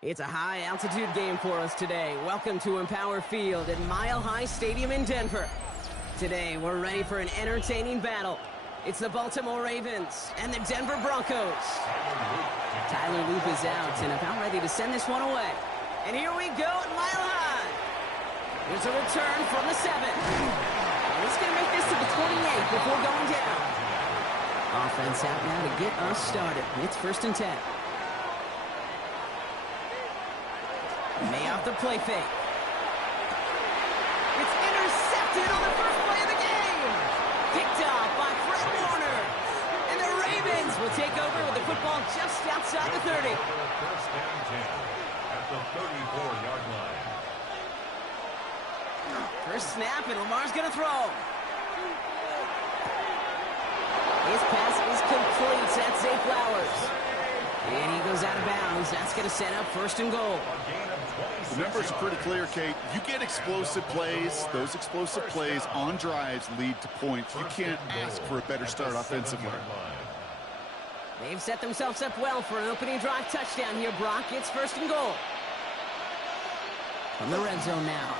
It's a high-altitude game for us today. Welcome to Empower Field at Mile High Stadium in Denver. Today, we're ready for an entertaining battle. It's the Baltimore Ravens and the Denver Broncos. Tyler Loop is out and about ready to send this one away. And here we go at Mile High. There's a return from the 7. And he's going to make this to the 28 before going down. Offense out now to get us started. It's 1st and 10. May off the play fake. It's intercepted on the first play of the game. Picked off by Fred Warner. And the Ravens will take over with the football just outside the 30. First and 10 at the 34-yard line. First snap, and Lamar's going to throw. His pass is complete. That's Zay Flowers. And he goes out of bounds. That's going to set up 1st and goal. The numbers are pretty clear, Kate. You get explosive plays. Those explosive plays on drives lead to points. You can't ask for a better start offensively. They've set themselves up well for an opening drive touchdown here, Brock. It's 1st and goal. From the red zone now.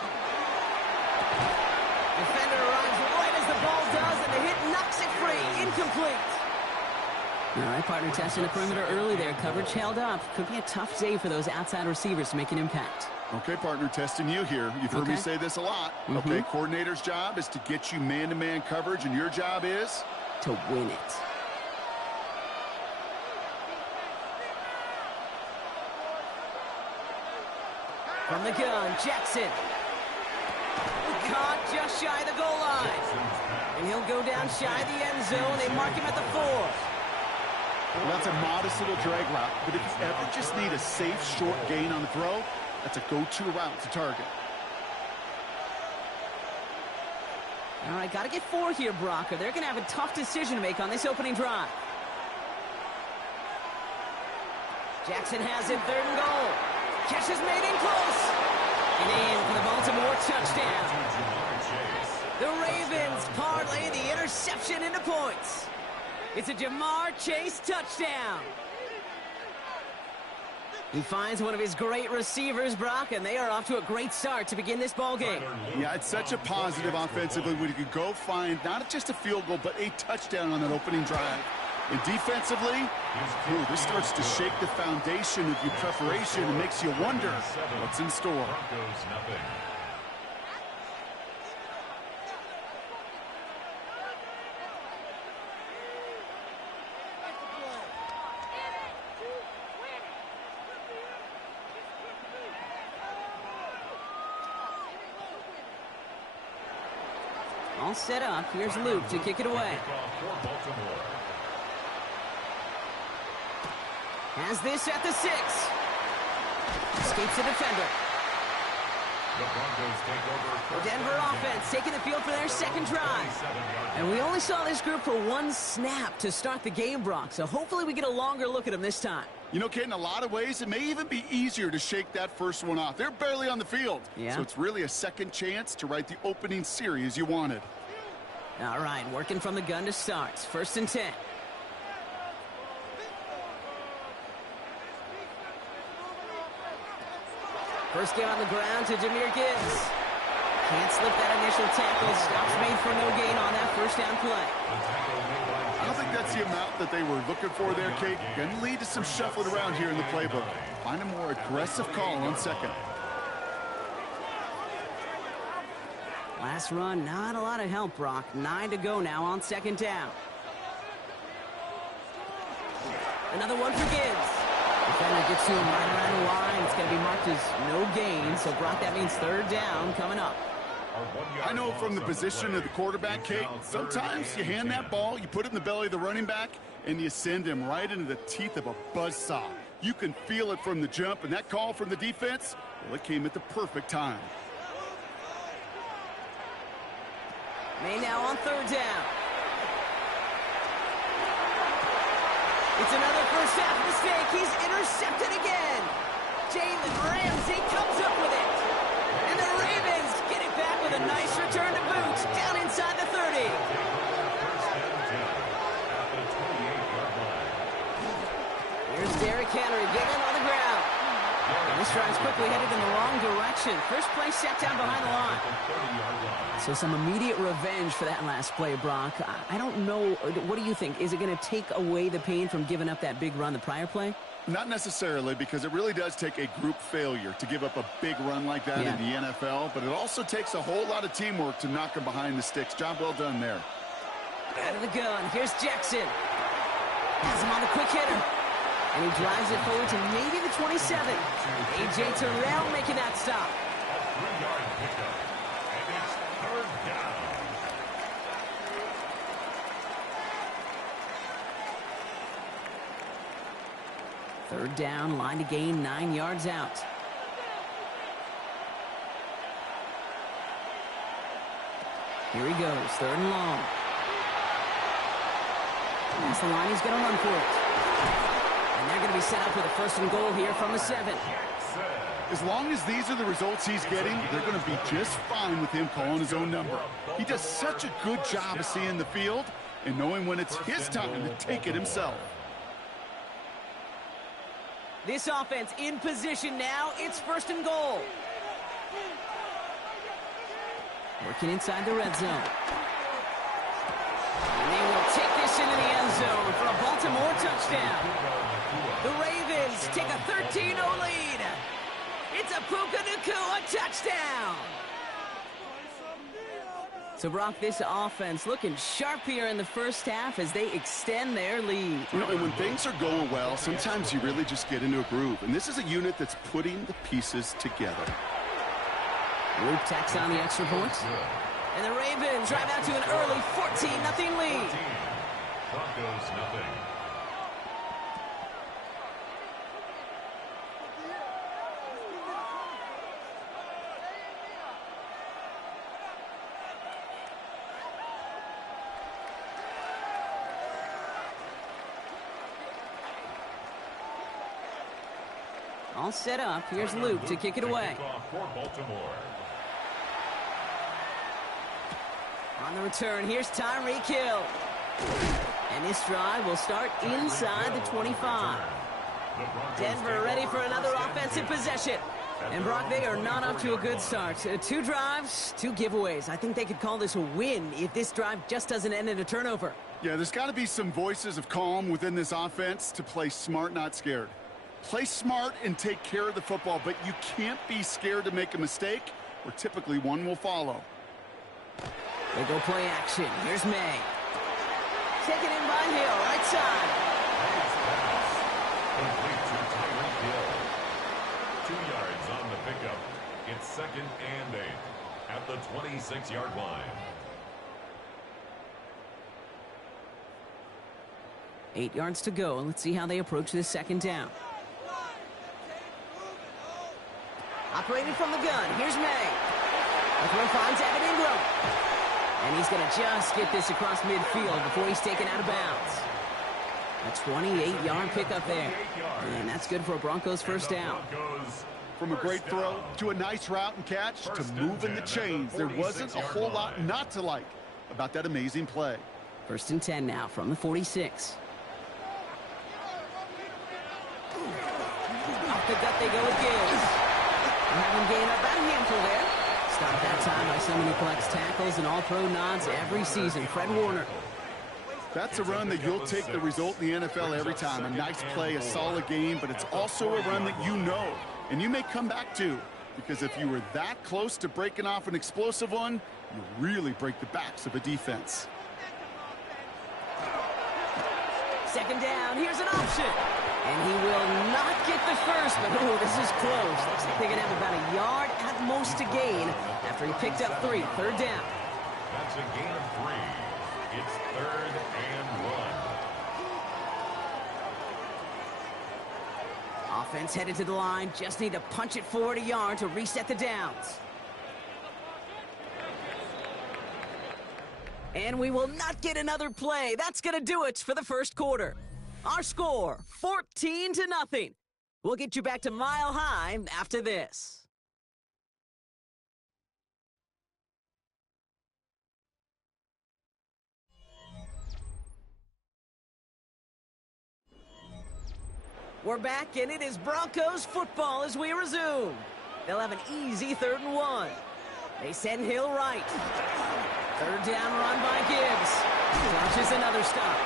Defender arrives right as the ball does, and the hit knocks it free. Incomplete. All right, partner, testing the perimeter early there. Coverage held up. Could be a tough day for those outside receivers to make an impact. Okay, partner, testing you here. You've heard me say this a lot. Okay, coordinator's job is to get you man-to-man coverage, and your job is? To win it. From the gun, Jackson. Caught just shy of the goal line. And he'll go down shy of the end zone. They mark him at the 4. Well, that's a modest little drag route, but if you ever just need a safe, short gain on the throw, that's a go-to route to target. All right, got to get 4 here, Brock, or they're going to have a tough decision to make on this opening drive. Jackson has it, 3rd and goal. Catch is made in close. And in for the Baltimore touchdown. The Ravens parlay the interception into points. It's a Ja'Marr Chase touchdown. He finds one of his great receivers, Brock, and they are off to a great start to begin this ball game. Yeah, it's such a positive offensively when you can go find not just a field goal, but a touchdown on that opening drive. And defensively, this starts to shake the foundation of your preparation and makes you wonder what's in store. All set up. Here's Luke to kick it away. Has this at the 6. Escapes the defender. The Denver offense taking the field for their 2nd drive. And we only saw this group for 1 snap to start the game, Brock. So hopefully we get a longer look at them this time. You know, Kate, in a lot of ways, it may even be easier to shake that first one off. They're barely on the field. Yeah. So it's really a second chance to write the opening series you wanted. All right, working from the gun to start. 1st and 10. First game on the ground to Jahmyr Gibbs. Can't slip that initial tackle. Stops made for no gain on that 1st down play. I don't think that's the amount that they were looking for there, Kate. Going to lead to some shuffling around here in the playbook. Find a more aggressive call on 2nd. Last run, not a lot of help, Brock. 9 to go now on 2nd down. Another one for Gibbs. Defender gets to him right around the line. It's going to be marked as no gain. So, Brock, that means 3rd down coming up. I know from the position of the quarterback, Kate, sometimes you hand that ball, you put it in the belly of the running back, and you send him right into the teeth of a buzzsaw. You can feel it from the jump, and that call from the defense, well, it came at the perfect time. May now on 3rd down. It's another first half mistake. He's intercepted again. Jalen Ramsey comes up with it. And the Ravens get it back with a nice return to boot down inside the 30. Here's Derrick Henry getting on the ground. this drive's quickly headed in the wrong direction. First play set down behind the line. So some immediate revenge for that last play, Brock. I don't know. What do you think? Is it going to take away the pain from giving up that big run the prior play? Not necessarily, because it really does take a group failure to give up a big run like that in the NFL, but it also takes a whole lot of teamwork to knock him behind the sticks. Job well done there. Out of the gun. Here's Jackson. Has him on the quick hitter. And he drives it forward to maybe the 27. A.J. Terrell making that stop. A 3-yard pickup. And it's third down. Third down, line to gain 9 yards out. Here he goes, third and long. That's the line, he's going to run for it. And they're going to be set up with a first and goal here from the 7. As long as these are the results he's getting, they're going to be just fine with him calling his own number. He does such a good job of seeing the field and knowing when it's his time to take it himself. This offense in position now. It's first and goal. Working inside the red zone. And they will take this into the end zone for a Baltimore touchdown. The Ravens take a 13-0 lead. It's a Puka Nacua touchdown. So, Brock, this offense looking sharp here in the first half as they extend their lead. You know, and when things are going well, sometimes you really just get into a groove. And this is a unit that's putting the pieces together. Luke tacks on the extra point. And the Ravens drive out to an early 14-0 lead. Broncos nothing. All set up. Here's Luke to kick it away. For Baltimore. On the return, here's Tyreek Hill. And this drive will start inside the 25. Denver ready for another offensive possession. And Brock, they are not off to a good start. 2 drives, 2 giveaways. I think they could call this a win if this drive just doesn't end in a turnover. Yeah, there's got to be some voices of calm within this offense to play smart, not scared. Play smart and take care of the football, but you can't be scared to make a mistake, or typically one will follow. They go play action. Here's May. Taken in by Hill, right side. Complete to Tyreek Hill. 2 yards on the pickup. It's second and 8 at the 26-yard line. 8 yards to go. Let's see how they approach this second down. Operating from the gun. Here's May. The throw finds Evan Ingram. And he's going to just get this across midfield before he's taken out of bounds. A 28-yard pickup there. And that's good for a Broncos first down. From a great throw to a nice route and catch to moving the chains, there wasn't a whole lot not to like about that amazing play. First and 10 now from the 46. Off the gut they go with Gibbs. And have him gain about a handful there. Stopped that time by someone who collects tackles and all-pro nods every season, Fred Warner. That's a run that you'll take the result in the NFL every time. A nice play, a solid game, but it's also a run that you know, and you may come back to, because if you were that close to breaking off an explosive one, you really break the backs of a defense. Second down, here's an option. And he will not get the first, but oh, this is close. Looks like they're going to have about a yard at most to gain after he picked up 3. Third down. That's a gain of 3. It's third and 1. Offense headed to the line. Just need to punch it forward a yard to reset the downs. And we will not get another play. That's going to do it for the first quarter. Our score, 14-0. We'll get you back to Mile High after this. We're back, and it is Broncos football as we resume. They'll have an easy 3rd and 1. They send Hill right. 3rd down run by Gibbs. Launches another stop.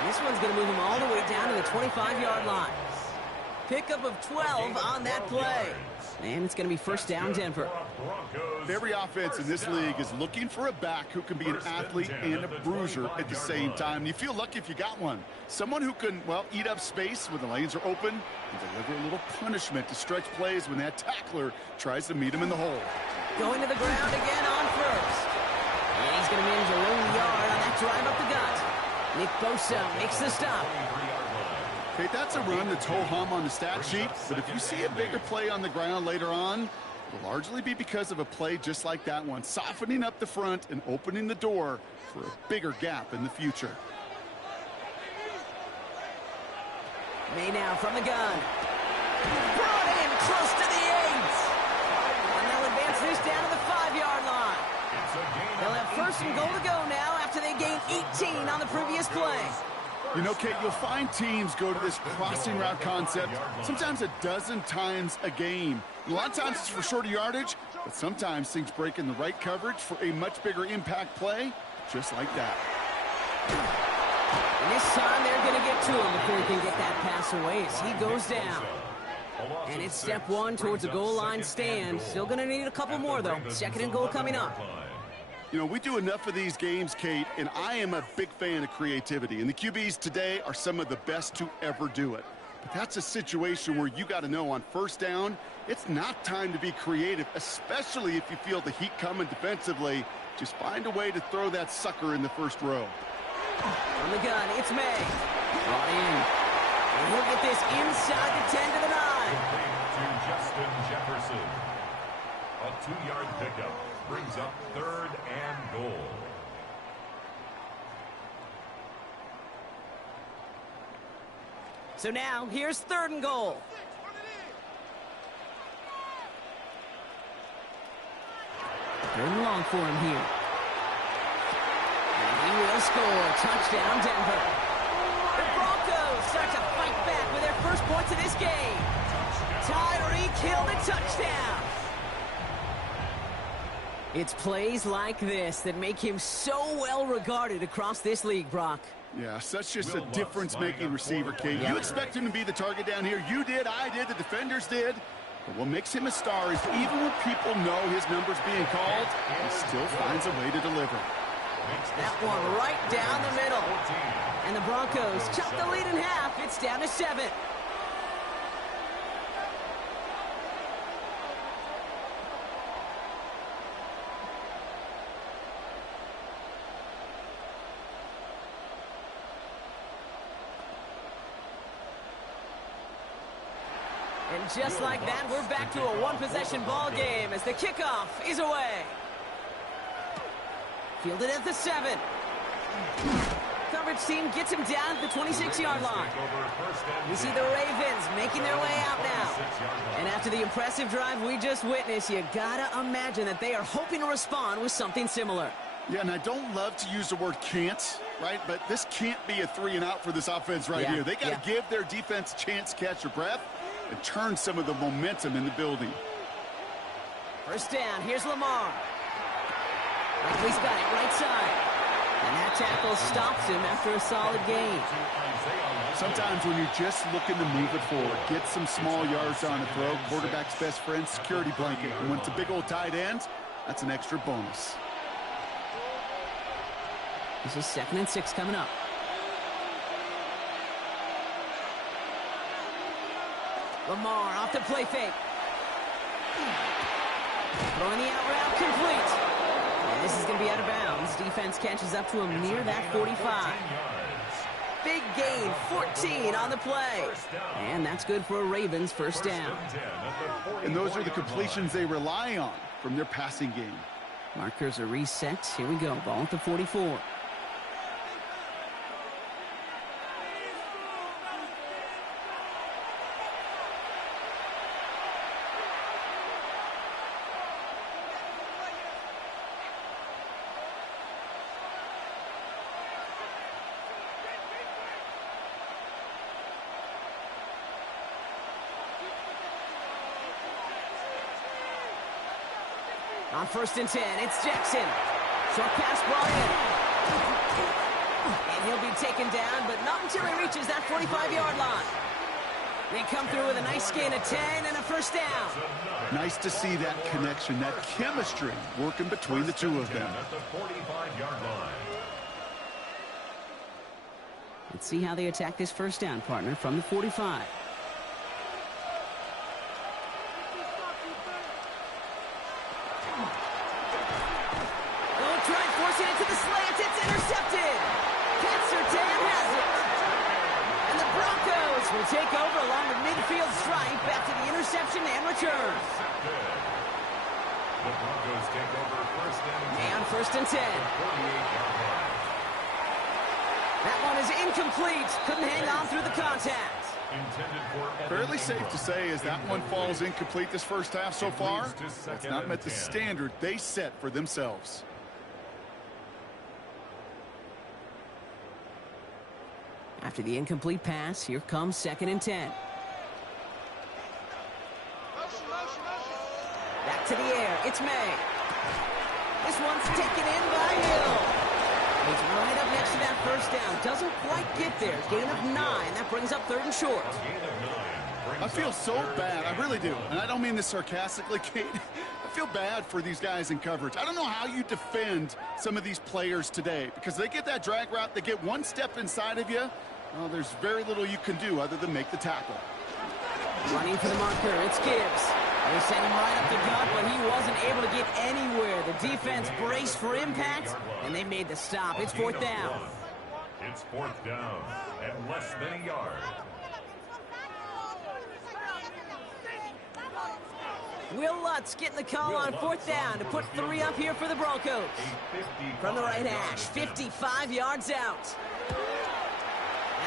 And this one's going to move him all the way down to the 25-yard line. Pickup of 12 on that play. And it's going to be 1st down, Denver. Every offense in this league is looking for a back who can be an athlete and a bruiser at the same time. And you feel lucky if you got one. Someone who can, well, eat up space when the lanes are open and deliver a little punishment to stretch plays when that tackler tries to meet him in the hole. Going to the ground again on 1st. And he's going to manage a lone yard on that drive up the gut. Nick Bosa makes the stop. Okay, that's a run that's ho-hum on the stat sheet, but if you see a bigger play on the ground later on, it'll largely be because of a play just like that one, softening up the front and opening the door for a bigger gap in the future. May now from the gun. Brought in close to the 8. And they'll advance this down to the 5-yard line. They'll have 1st and goal to go now after they gained 18 on the previous play. You know, Kate, you'll find teams go to this crossing route concept sometimes a dozen times a game. A lot of times it's for shorter yardage, but sometimes things break in the right coverage for a much bigger impact play, just like that. And this time they're going to get to him before he can get that pass away as he goes down. And it's step 1 towards a goal line stand. Still going to need a couple more, though. 2nd and goal coming up. You know, we do enough of these games, Kate, and I am a big fan of creativity. And the QBs today are some of the best to ever do it. But that's a situation where you got to know on 1st down, it's not time to be creative, especially if you feel the heat coming defensively. Just find a way to throw that sucker in the 1st row. On the gun, it's May. Brought in. And he'll get this inside the 10 to the 9. To Justin Jefferson. A 2-yard pickup brings up 3rd and goal. So now, here's 3rd and goal. Third and long for him here. And he will score. Touchdown, Denver. The Broncos start to fight back with their 1st points of this game. Tyreek Hill the touchdown. It's plays like this that make him so well regarded across this league, Brock. Yeah, such just a difference-making receiver, Kate. You expect him to be the target down here. You did, I did, the defenders did. But what makes him a star is even when people know his number's being called, he still finds a way to deliver. That one right down the middle. And the Broncos chop the lead in half. It's down to 7. And just like that, we're back to a one-possession ball game as the kickoff is away. Fielded at the 7. Coverage team gets him down at the 26-yard line. We see the Ravens making their way out now. And after the impressive drive we just witnessed, you gotta imagine that they are hoping to respond with something similar. Yeah, and I don't love to use the word can't, right? But this can't be a 3-and-out for this offense right here. They got to give their defense a chance to catch their breath and turn some of the momentum in the building. 1st down, here's Lamar. Likely's got it right side. And that tackle stops him after a solid gain. Sometimes when you're just looking to move it forward, get some small yards on a throw, quarterback's best friend, security blanket. And when it's a big old tight end, that's an extra bonus. This is 2nd and 6 coming up. Lamar off the play fake. Throwing the out route complete. And this is going to be out of bounds. Defense catches up to him near that 45. Big gain, 14 on the play. And that's good for a Ravens 1st down. And those are the completions they rely on from their passing game. Markers are reset. Here we go. Ball at the 44. On 1st and 10, it's Jackson. Short pass brought in. And he'll be taken down, but not until he reaches that 45-yard line. They come through with a nice gain of 10 and a first down. Nice to see that connection, that chemistry working between the two of them. At the 45-yard line. Let's see how they attack this first down, partner, from the 45. Forcing it to the slant, it's intercepted. Pat Surtain has it. And the Broncos will take over along the midfield stripe after the interception and return. The Broncos take over first and 1st and 10. 48-yard line. That one is incomplete. Couldn't hang on through the contact. Intended for Fairly safe to say as that one falls incomplete this first half so far, it's not met the standard they set for themselves. After the incomplete pass, here comes 2nd and 10. Back to the air, it's May. This one's taken in by Hill. He's right up next to that first down. Doesn't quite get there. Gain of 9. That brings up 3rd and short. I feel so bad. I really do. And I don't mean this sarcastically, Kate. I feel bad for these guys in coverage. I don't know how you defend some of these players today because they get that drag route, they get one step inside of you. Well, there's very little you can do other than make the tackle. Running for the marker, it's Gibbs. They sent him right up the gut, but he wasn't able to get anywhere. The defense braced for impact, and they made the stop. It's 4th down. It's 4th down and less than a yard. Will Lutz getting the call on 4th down to put 3 up here for the Broncos. From the right hash, 55 yards out.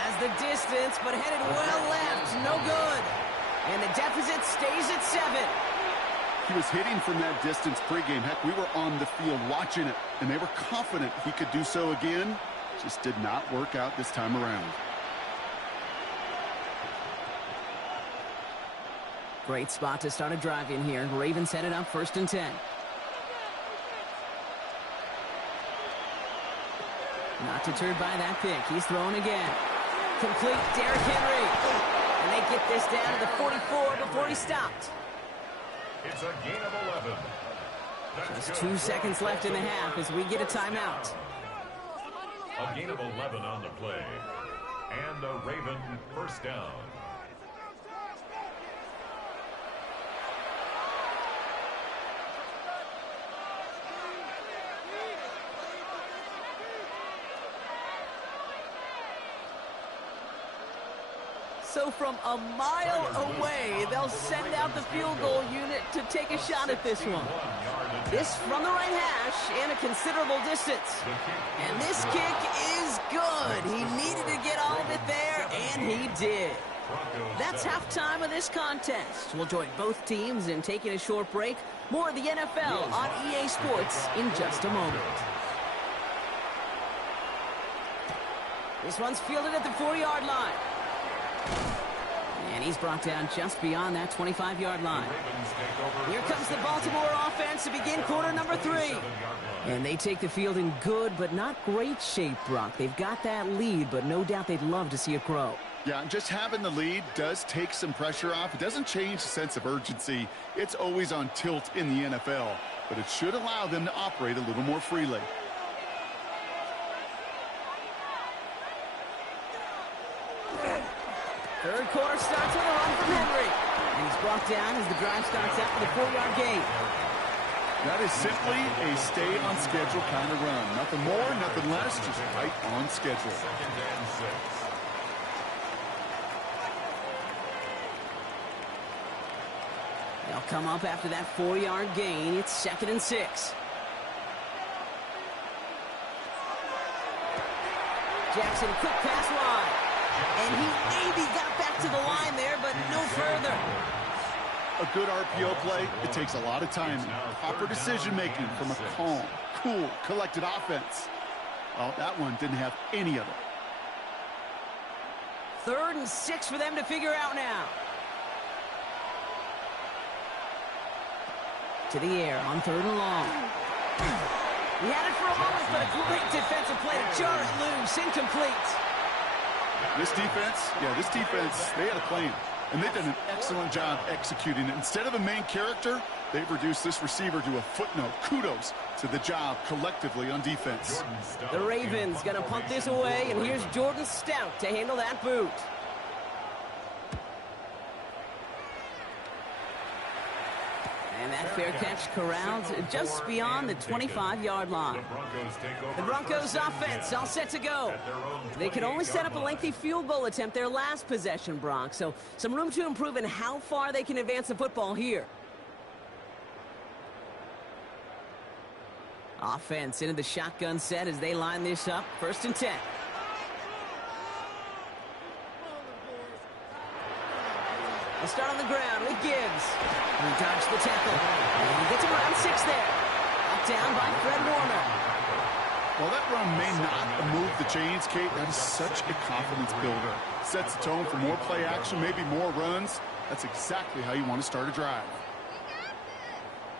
Has the distance, but headed well left. No good. And the deficit stays at 7. He was hitting from that distance pregame. Heck, we were on the field watching it, and they were confident he could do so again. Just did not work out this time around. Great spot to start a drive in here. Ravens headed up 1st and 10. Not deterred by that pick. He's throwing again. Complete, Derrick Henry. And they get this down to the 44 before he stopped. It's a gain of 11. Just 2 seconds left in the half as we get a timeout. A gain of 11 on the play. And a Raven first down. So from a mile away, they'll send out the field goal unit to take a shot at this one. This from the right hash and a considerable distance. And this kick is good. He needed to get all of it there, and he did. That's halftime of this contest. We'll join both teams in taking a short break. More of the NFL on EA Sports in just a moment. This one's fielded at the 4-yard line. And he's brought down just beyond that 25-yard line. Here comes the Baltimore offense to begin quarter number 3. And they take the field in good but not great shape, Brock. They've got that lead, but no doubt they'd love to see it grow. Yeah, just having the lead does take some pressure off. It doesn't change the sense of urgency. It's always on tilt in the NFL, but it should allow them to operate a little more freely. Third quarter starts with a run from Henry. And he's brought down as the drive starts out with a 4-yard gain. That is simply a stay-on-schedule kind of run. Nothing more, nothing less, just right on schedule. 2nd and 6. They'll come up after that 4-yard gain. It's 2nd and 6. Jackson, quick pass wide. And he maybe got back to the line there, but no further. A good RPO play, it takes a lot of timing. Proper decision-making from a calm, cool, collected offense. Well, that one didn't have any of it. 3rd and 6 for them to figure out now. to the air on 3rd and long. He had it for a moment, but a great defensive play to jar it loose. Incomplete. This defense, they had a plan. And they've done an excellent job executing it. Instead of a main character, they've reduced this receiver to a footnote. Kudos to the job collectively on defense. The Ravens going to punt this away, and here's Jordan Stout to handle that boot. And that fair catch corralled just beyond the 25-yard line. The Broncos offense all set to go. They could only set up a lengthy field goal attempt their last possession, Bronx. So some room to improve in how far they can advance the football here. Offense into the shotgun set as they line this up. 1st and 10. They'll start on the ground with Gibbs. He dodged the tackle. And he gets around 6 there. Knocked down by Fred Warner. Well, that run may not move the chains, Kate. That is such a confidence builder. Sets the tone for more play action, maybe more runs. That's exactly how you want to start a drive.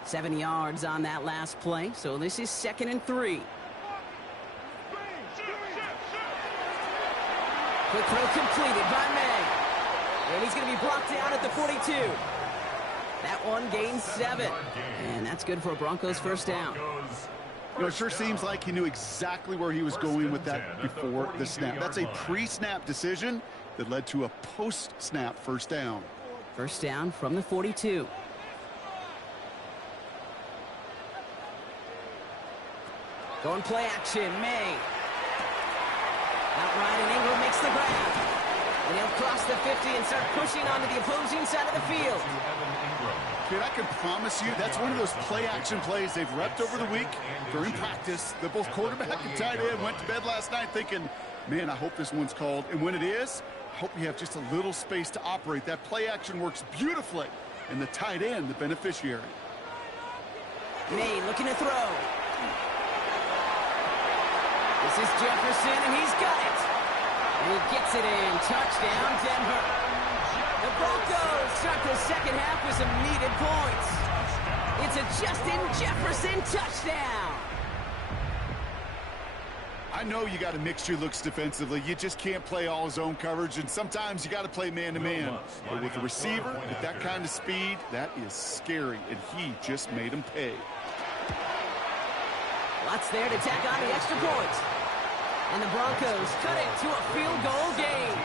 7 yards on that last play, so this is 2nd and 3. Quick throw completed by May. And he's going to be brought down at the 42. That one gains 7. And that's good for a Broncos 1st down. You know, it sure seems like he knew exactly where he was going with that before the snap. That's a pre-snap decision that led to a post-snap 1st down. 1st down from the 42. Going play action, May. Outright, and Ingram makes the grab. And he'll cross the 50 and start pushing onto the opposing side of the field. Kid, I can promise you that's one of those play-action plays they've repped over the week during practice. That both quarterback and tight end went to bed last night thinking, man, I hope this one's called. And when it is, I hope you have just a little space to operate. That play-action works beautifully, and the tight end, the beneficiary. May looking to throw. This is Jefferson, and he's got it. And he gets it in. Touchdown, Denver. The Broncos start the 2nd half with some needed points. It's a Justin Jefferson touchdown. I know you got to mix your looks defensively. You just can't play all zone coverage, and sometimes you got to play man-to-man. But with a receiver with that kind of speed, that is scary, and he just made him pay. Lots there to tack on the extra points. And the Broncos cut it to a field goal game.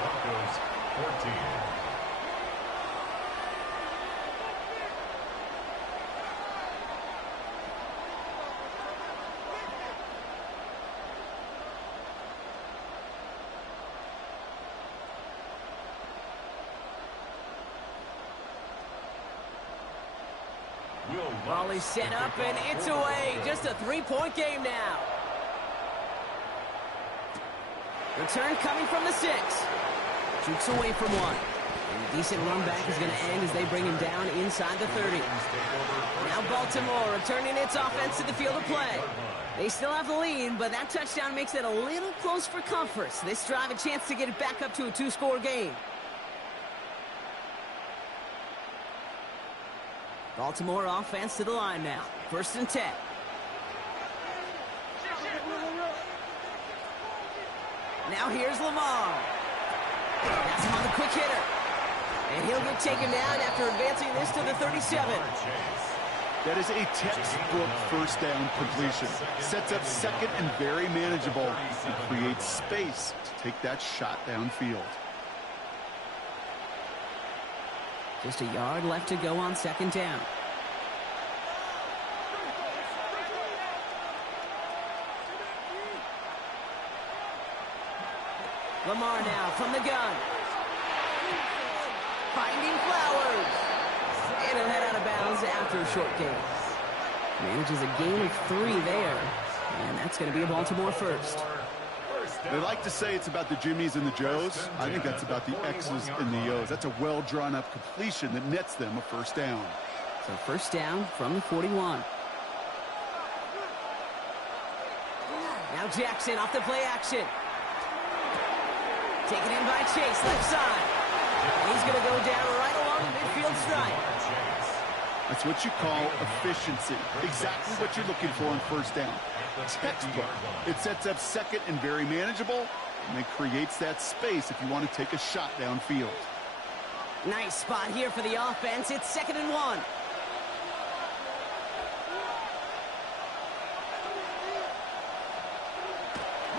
Broncos 14. Ball is set up, and it's away. Just a 3-point game now. Return coming from the 6. Shoots away from 1. And a decent run back is going to end as they bring him down inside the 30. Now Baltimore returning its offense to the field of play. They still have the lead, but that touchdown makes it a little close for comfort. So this drive a chance to get it back up to a 2-score game. Baltimore offense to the line now. 1st and 10. Now here's Lamar. That's him on the quick hitter. And he'll get taken down after advancing this to the 37. That is a textbook 1st down completion. Sets up 2nd and very manageable. And creates space to take that shot downfield. Just a yard left to go on 2nd down. Lamar now from the gun. Finding Flowers. And he'll head out of bounds after a short gain. Manages a gain of 3 there. And that's going to be a Baltimore 1st. They like to say it's about the Jimmies and the Joes. I think that's about the X's and the O's. That's a well-drawn-up completion that nets them a 1st down. So 1st down from the 41. Now Jackson off the play action. Taken in by Chase, left side. And he's going to go down right along the midfield stripe. That's what you call efficiency. Exactly what you're looking for on first down. Textbook. It sets up second and very manageable, and it creates that space if you want to take a shot downfield. Nice spot here for the offense. It's 2nd and 1.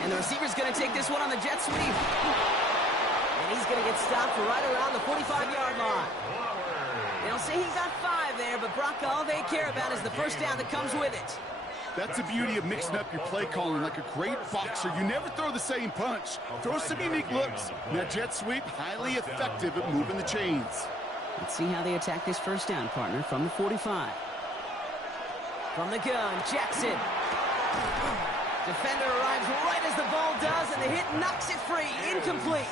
And the receiver's going to take this one on the jet sweep. And he's going to get stopped right around the 45-yard line. They'll say he got 5 there, but Brock, all they care about is the first down that comes with it. That's the beauty of mixing up your play calling like a great boxer. You never throw the same punch. Throw some unique looks. And that jet sweep, highly effective at moving the chains. Let's see how they attack this first down, partner, from the 45. From the gun, Jackson. Defender arrives right as the ball does, and the hit knocks it free. Incomplete.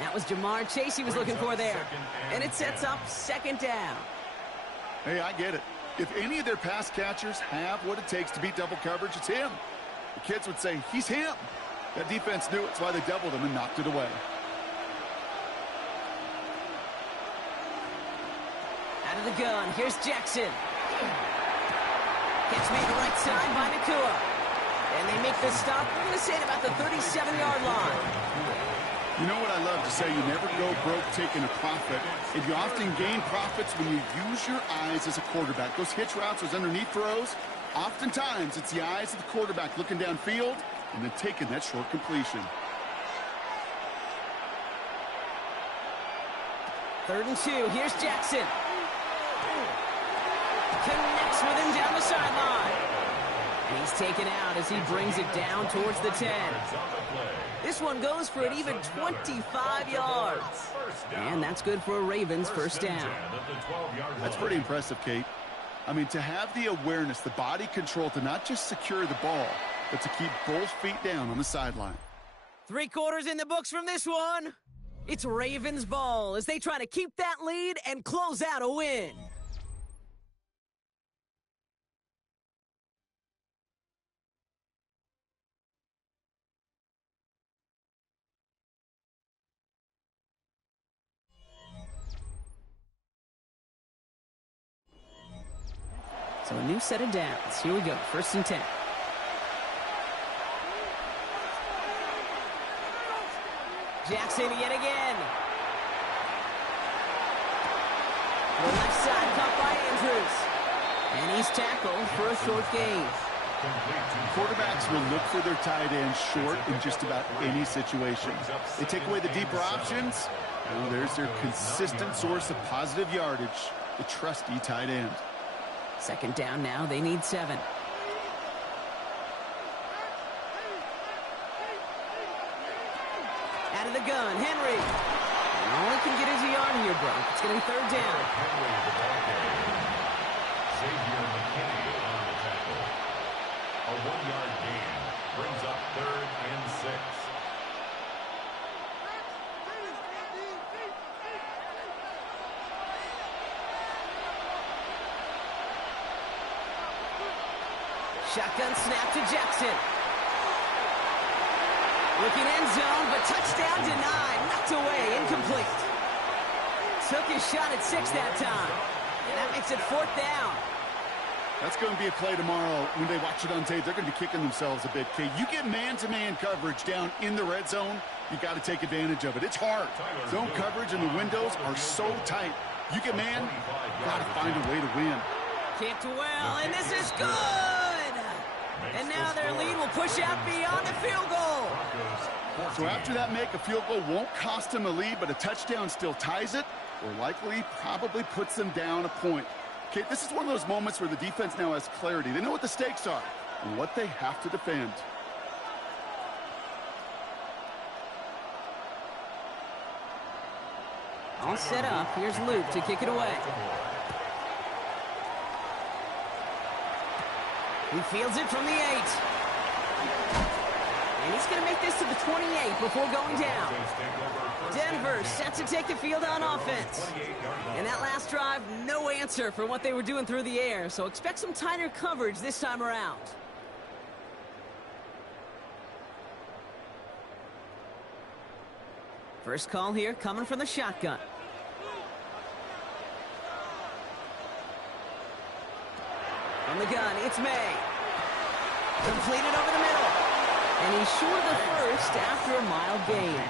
That was Jamar Chase he was looking for there. And it sets up 2nd down. Hey, I get it. If any of their pass catchers have what it takes to beat double coverage, it's him. The kids would say, he's him. That defense knew it's why they doubled him and knocked it away. Out of the gun, here's Jackson. Gets made the right side by Nakua. And they make this stop, we're going to say, at about the 37-yard line. You know what I love to say? You never go broke taking a profit. And you often gain profits when you use your eyes as a quarterback. Those hitch routes, those underneath throws, oftentimes it's the eyes of the quarterback looking downfield and then taking that short completion. 3rd and 2, here's Jackson. Connects with him down the sideline. And he's taken out as he brings it down towards the 10. This one goes for an even 25 yards. And that's good for a Ravens first down. That's pretty impressive, Kate. I mean, to have the awareness, the body control to not just secure the ball, but to keep both feet down on the sideline. 3 quarters in the books from this one. It's Ravens ball as they try to keep that lead and close out a win. So a new set of downs. Here we go, 1st and 10. Jackson yet again. The left side caught by Andrews. And he's tackled for a short gain. Quarterbacks will look for their tight end short in just about any situation. They take away the deeper options. Well, there's their consistent source of positive yardage, the trusty tight end. 2nd down now, they need 7. Out of the gun, Henry. And all he can get is a yard here, bro. It's going to be 3rd down. Xavier McKinney on the tackle. A 1-yard gain brings up 3rd and 6. Shotgun snap to Jackson. Looking end zone, but touchdown denied. Knocked away, incomplete. Took his shot at 6 that time. And that makes it 4th down. That's going to be a play tomorrow. When they watch it on tape, they're going to be kicking themselves a bit, Kate. You get man-to-man coverage down in the red zone, you got to take advantage of it. It's hard. Zone coverage and the windows are so tight. You get man, got to find a way to win. Kicked well, and this is good. And now their lead will push out beyond the field goal. So after that make, a field goal won't cost them a lead, but a touchdown still ties it, or likely probably puts them down a point. Okay, this is one of those moments where the defense now has clarity. They know what the stakes are and what they have to defend. All set up. Here's Luke to kick it away. He fields it from the 8. And he's going to make this to the 28 before going down. Denver set to take the field on offense. And that last drive, no answer for what they were doing through the air. So expect some tighter coverage this time around. First call here coming from the shotgun. From the gun, it's May. Completed over the middle. And he's short of the first after a mild gain.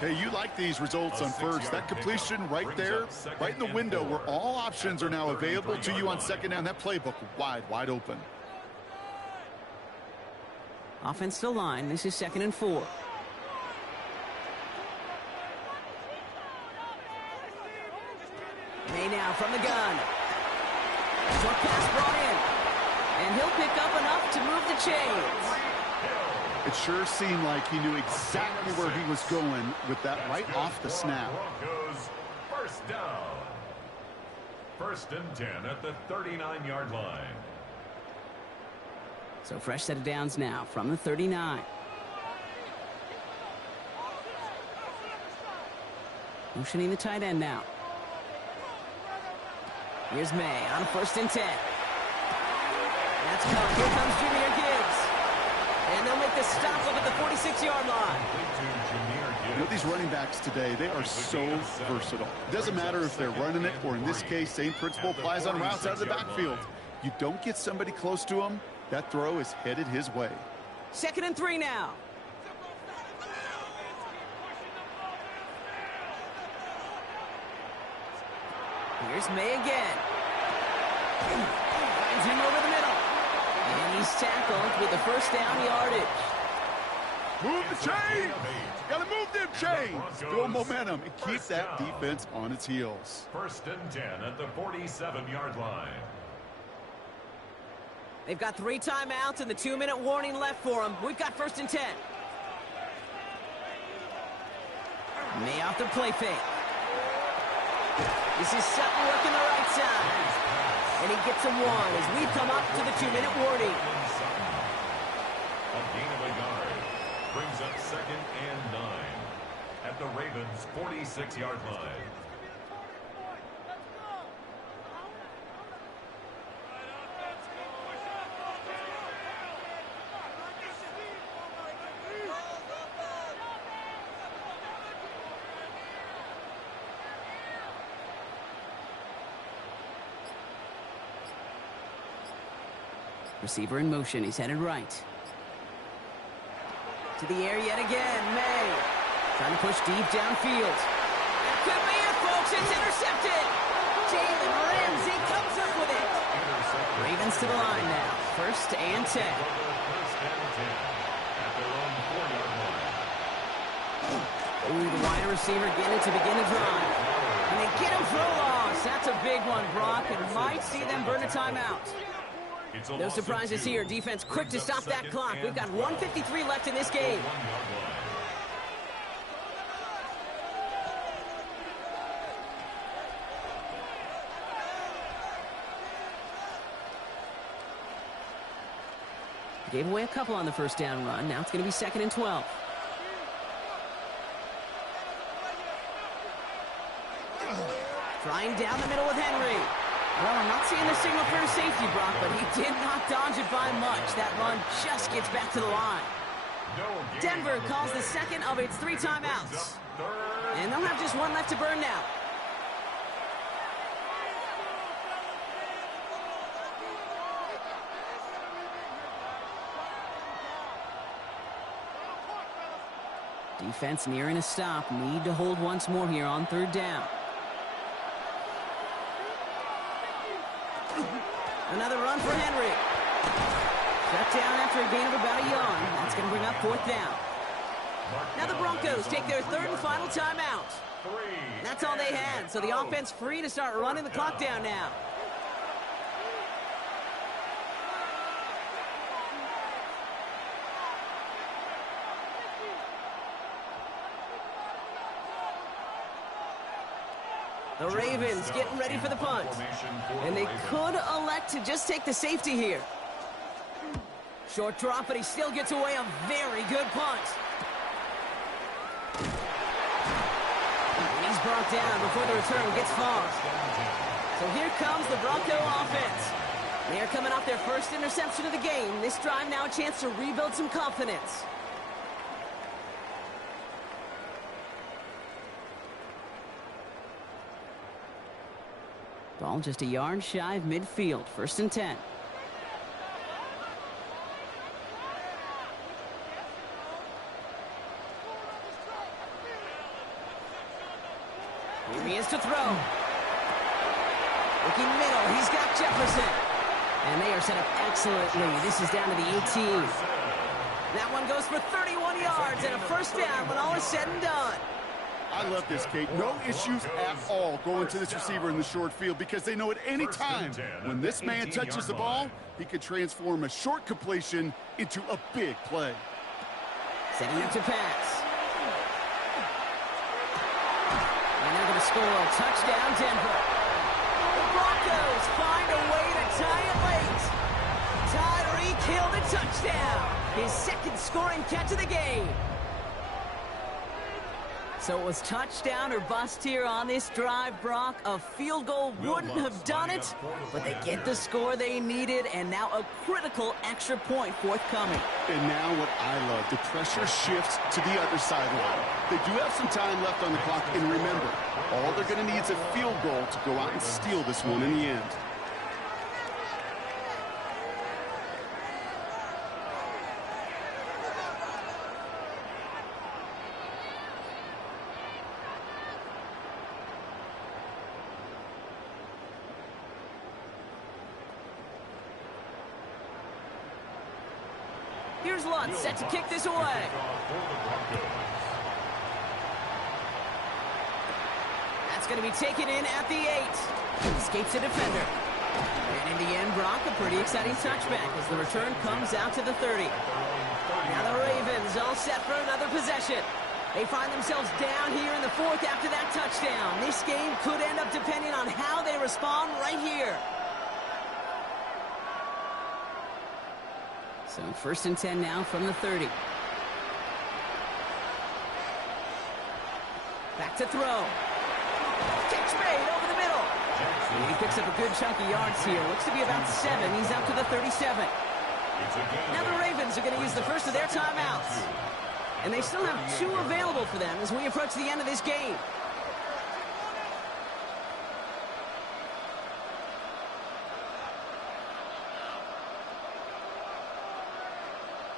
Hey, you like these results on first. That completion right there, right in the window where all options are now available to you on second down. That playbook wide open. Offense to line. This is 2nd and 4. May now from the gun. Short pass brought in. And he'll pick up enough to move the chains. It sure seemed like he knew exactly where he was going with that right off the snap. Broncos first down. 1st and 10 at the 39-yard line. So fresh set of downs now from the 39. Motioning the tight end now. Here's May on 1st and 10. That's come. Here comes Jahmyr Gibbs. And they'll make the stop up at the 46-yard line. You know, these running backs today, they are so versatile. It doesn't matter if they're running it or, in this case, same principle applies on routes out of the backfield. You don't get somebody close to him, that throw is headed his way. 2nd and 3 now. Here's May again. Finds him over the middle. And he's tackled with the first down yardage. Move the chains! Gotta move them chains! Build momentum and keep that defense on its heels. 1st and 10 at the 47-yard line. They've got 3 timeouts and the 2-minute warning left for them. We've got 1st and 10. May off the play fake. This is Sutton working the right side. And he gets a 1 as we come up to the 2-minute warning. A gain of a yard brings up 2nd and 9 at the Ravens' 46-yard line. Receiver in motion. He's headed right. To the air yet again. May. Trying to push deep downfield. That could be it, folks. It's intercepted. Jalen Ramsey comes up with it. Ravens to the line now. 1st and 10. 1st and 10 at their own 4-yard line. Ooh, the wide receiver getting it to begin the drive. And they get him for a loss. That's a big one, Brock, and might see them burn a timeout. No surprises here. Defense quick to stop that clock. We've got 1:53 left in this game. Gave away a couple on the first down run. Now it's going to be 2nd and 12. Trying down the middle with Henry. Well, I'm not seeing the signal for a safety, Brock, but he did not dodge it by much. That run just gets back to the line. Denver calls the 2nd of its 3 timeouts. And they'll have just 1 left to burn now. Defense nearing a stop. Need to hold once more here on 3rd down. Another run for Henry. Shut down after a gain of about a yard. That's going to bring up 4th down. Now the Broncos take their 3rd and final timeout. That's all they had, so the offense free to start running the clock down now. The Ravens getting ready for the punt. And they could elect to just take the safety here. Short drop, but he still gets away a very good punt. And he's brought down before the return gets far. So here comes the Bronco offense. They are coming off their first interception of the game. This drive now a chance to rebuild some confidence. Ball just a yard shy of midfield. 1st and 10. Here he is to throw. Looking middle. He's got Jefferson. And they are set up excellently. This is down to the 18. That one goes for 31 yards and a 1st down when all is said and done. I love this, Kate. No issues at all going to this receiver in the short field because they know at any time when this man touches the ball, he could transform a short completion into a big play. Setting up to pass. And they're going to score a touchdown, Denver. The Broncos find a way to tie it late. Tyreek Hill the touchdown. His 2nd scoring catch of the game. So it was touchdown or bust here on this drive, Brock. A field goal wouldn't have done it, but they get the score they needed, and now a critical extra point forthcoming. And now what I love, the pressure shifts to the other sideline. They do have some time left on the clock, and remember, all they're going to need is a field goal to go out and steal this one in the end. Here's Lutz set to kick this away. That's going to be taken in at the 8. Escapes a defender. And in the end, Brock, a pretty exciting touchback as the return comes out to the 30. Now the Ravens all set for another possession. They find themselves down here in the 4th after that touchdown. This game could end up depending on how they respond right here. So 1st and 10 now from the 30. Back to throw. Catch made over the middle. And he picks up a good chunk of yards here. Looks to be about 7. He's out to the 37. Now the Ravens are going to use the first of their timeouts. And they still have 2 available for them as we approach the end of this game.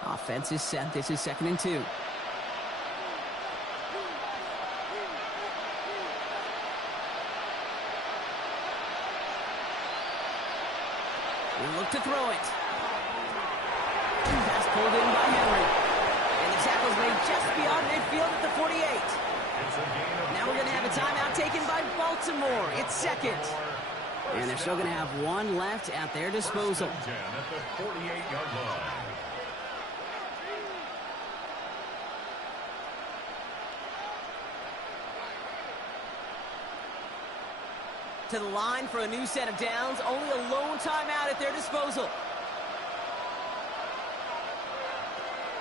Offense is set. This is 2nd and 2. We look to throw it. Pass pulled in by Henry. And the tackle's made just beyond midfield at the 48. Now we're going to have a timeout taken by Baltimore. It's 2nd. And they're still going to have 1 left at their disposal. At the 48-yard line. To the line for a new set of downs. Only a lone timeout at their disposal.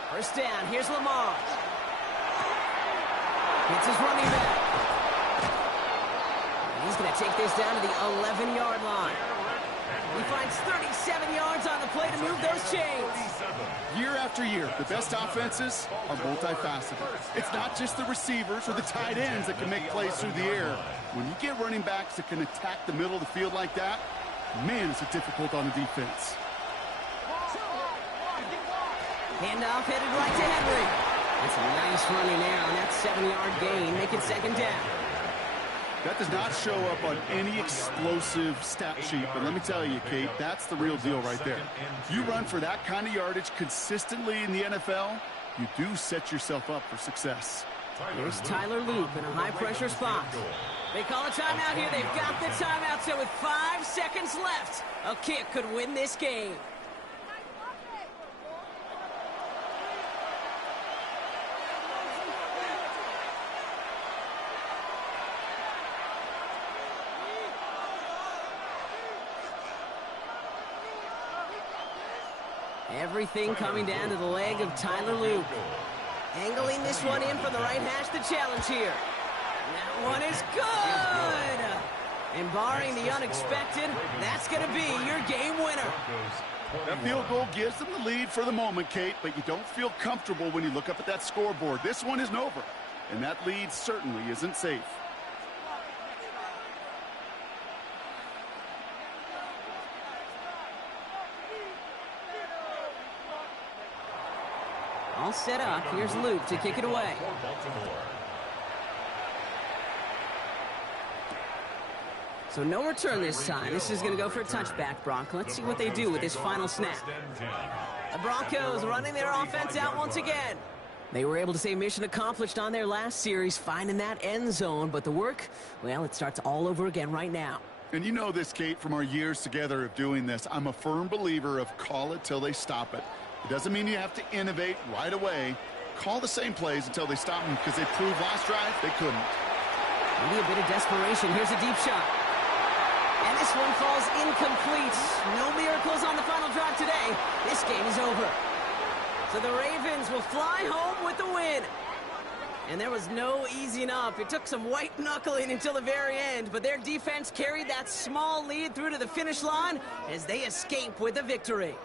1st down. Here's Lamar. It's his running back. And he's going to take this down to the 11-yard line. He finds 37 yards on the play to move those chains. Year after year, the best offenses are multifaceted. It's not just the receivers or the tight ends that can make plays through the air. When you get running backs that can attack the middle of the field like that, man, is it difficult on the defense. Handoff headed right to Henry. That's a nice running there on that 7-yard gain. Make it 2nd down. That does not show up on any explosive stat sheet, but let me tell you, Kate, that's the real deal right there. You run for that kind of yardage consistently in the NFL, you do set yourself up for success. Here's Tyler Loop in a high-pressure spot. They call a timeout here. They've got the timeout, so with 5 seconds left, a kick could win this game. Everything coming down to the leg of Tyler Loop. Angling this one in from the right hash, the challenge here. That one is good! And barring the unexpected, that's going to be your game winner. That field goal gives them the lead for the moment, Kate, but you don't feel comfortable when you look up at that scoreboard. This one isn't over, and that lead certainly isn't safe. All set up. Here's Luke to kick it away. For Baltimore. So no return this time. This is going to go for a touchback, Brock. Let's see what they do with this final snap. The Broncos running their offense out once again. They were able to say mission accomplished on their last series, finding that end zone. But the work, well, it starts all over again right now. And you know this, Kate, from our years together of doing this. I'm a firm believer of call it till they stop it. It doesn't mean you have to innovate right away. Call the same plays until they stop them, because they proved last drive they couldn't. Maybe a bit of desperation. Here's a deep shot. And this one falls incomplete. No miracles on the final drive today. This game is over. So the Ravens will fly home with the win. And there was no easing up. It took some white knuckling until the very end, but their defense carried that small lead through to the finish line as they escape with a victory.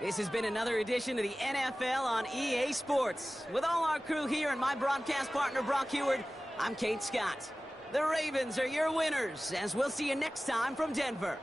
This has been another edition of the NFL on EA Sports. With all our crew here and my broadcast partner, Brock Heward, I'm Kate Scott. The Ravens are your winners, as we'll see you next time from Denver.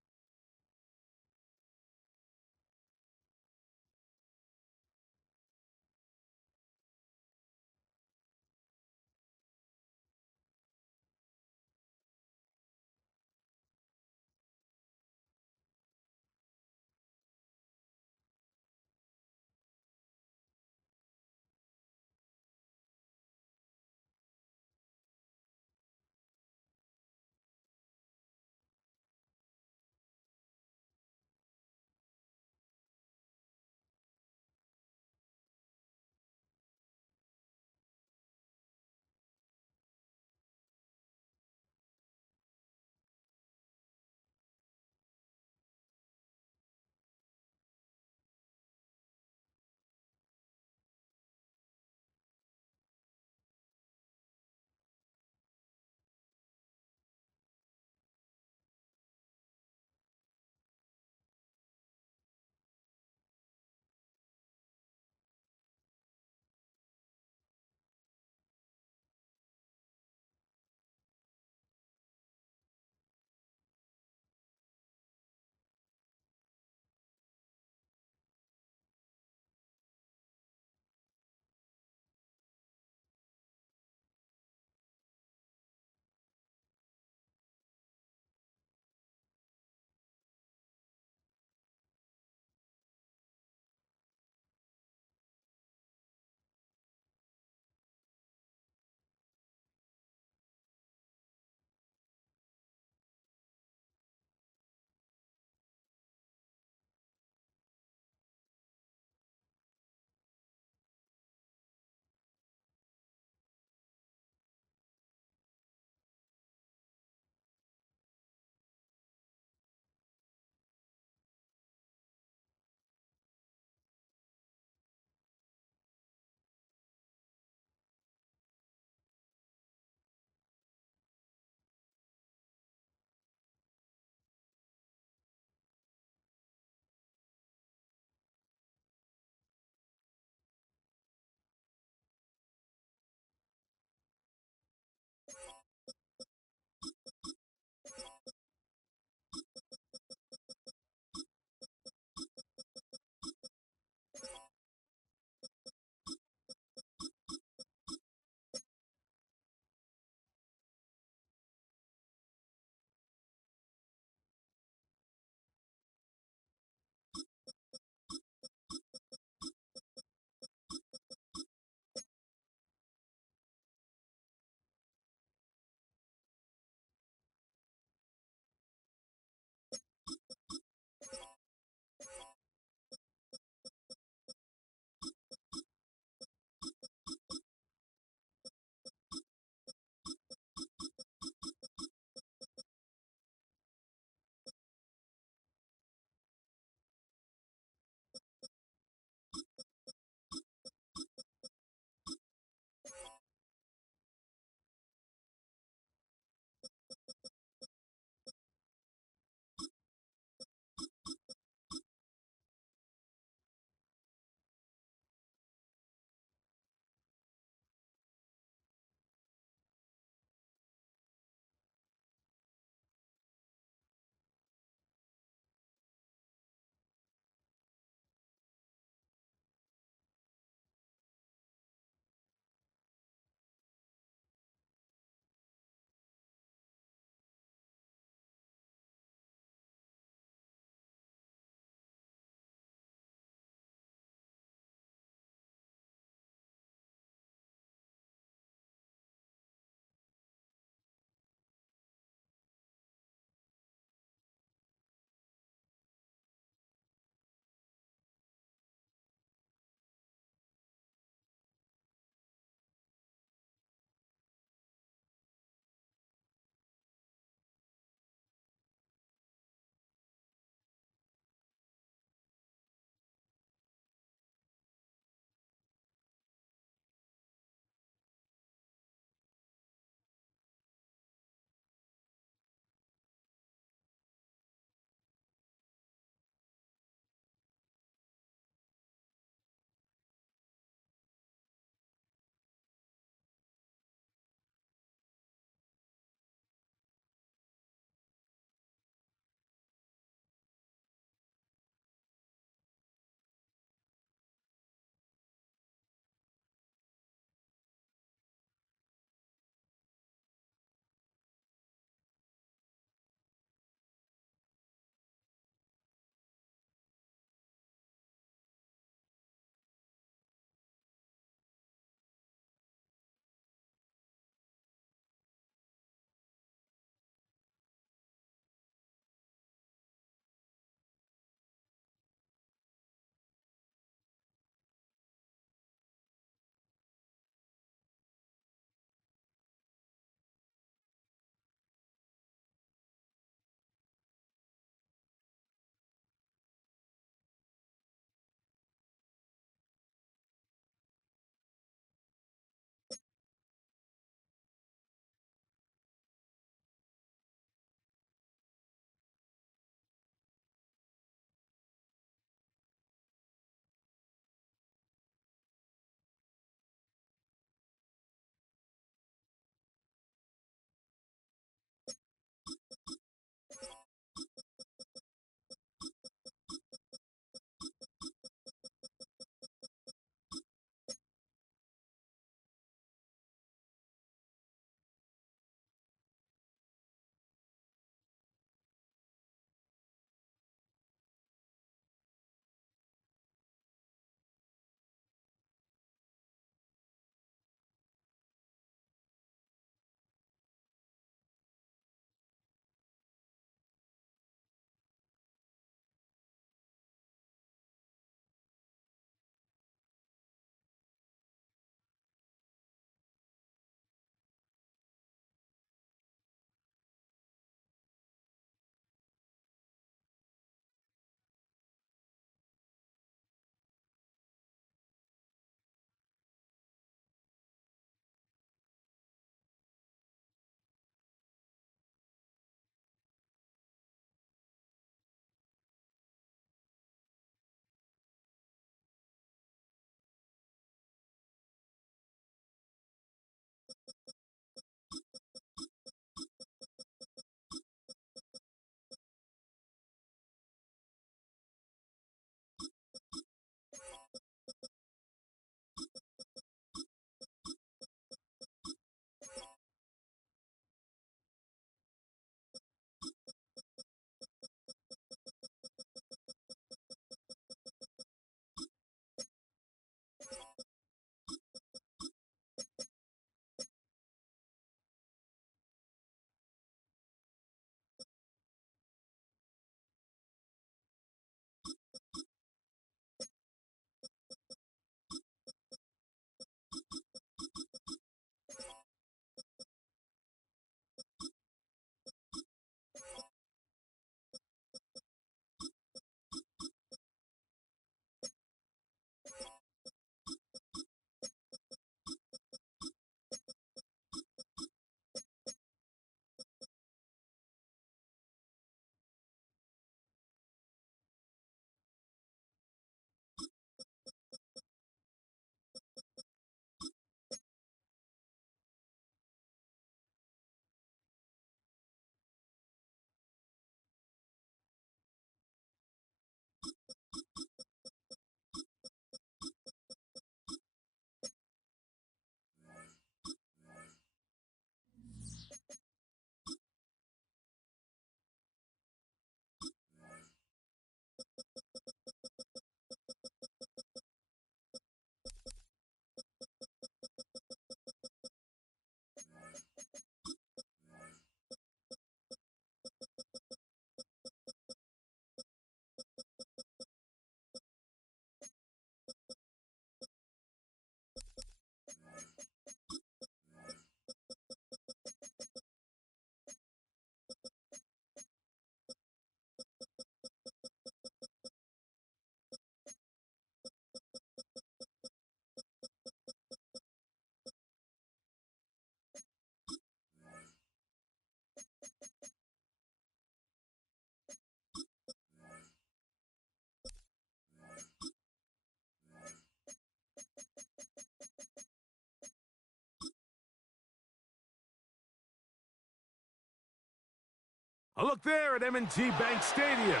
out there at M&T Bank Stadium,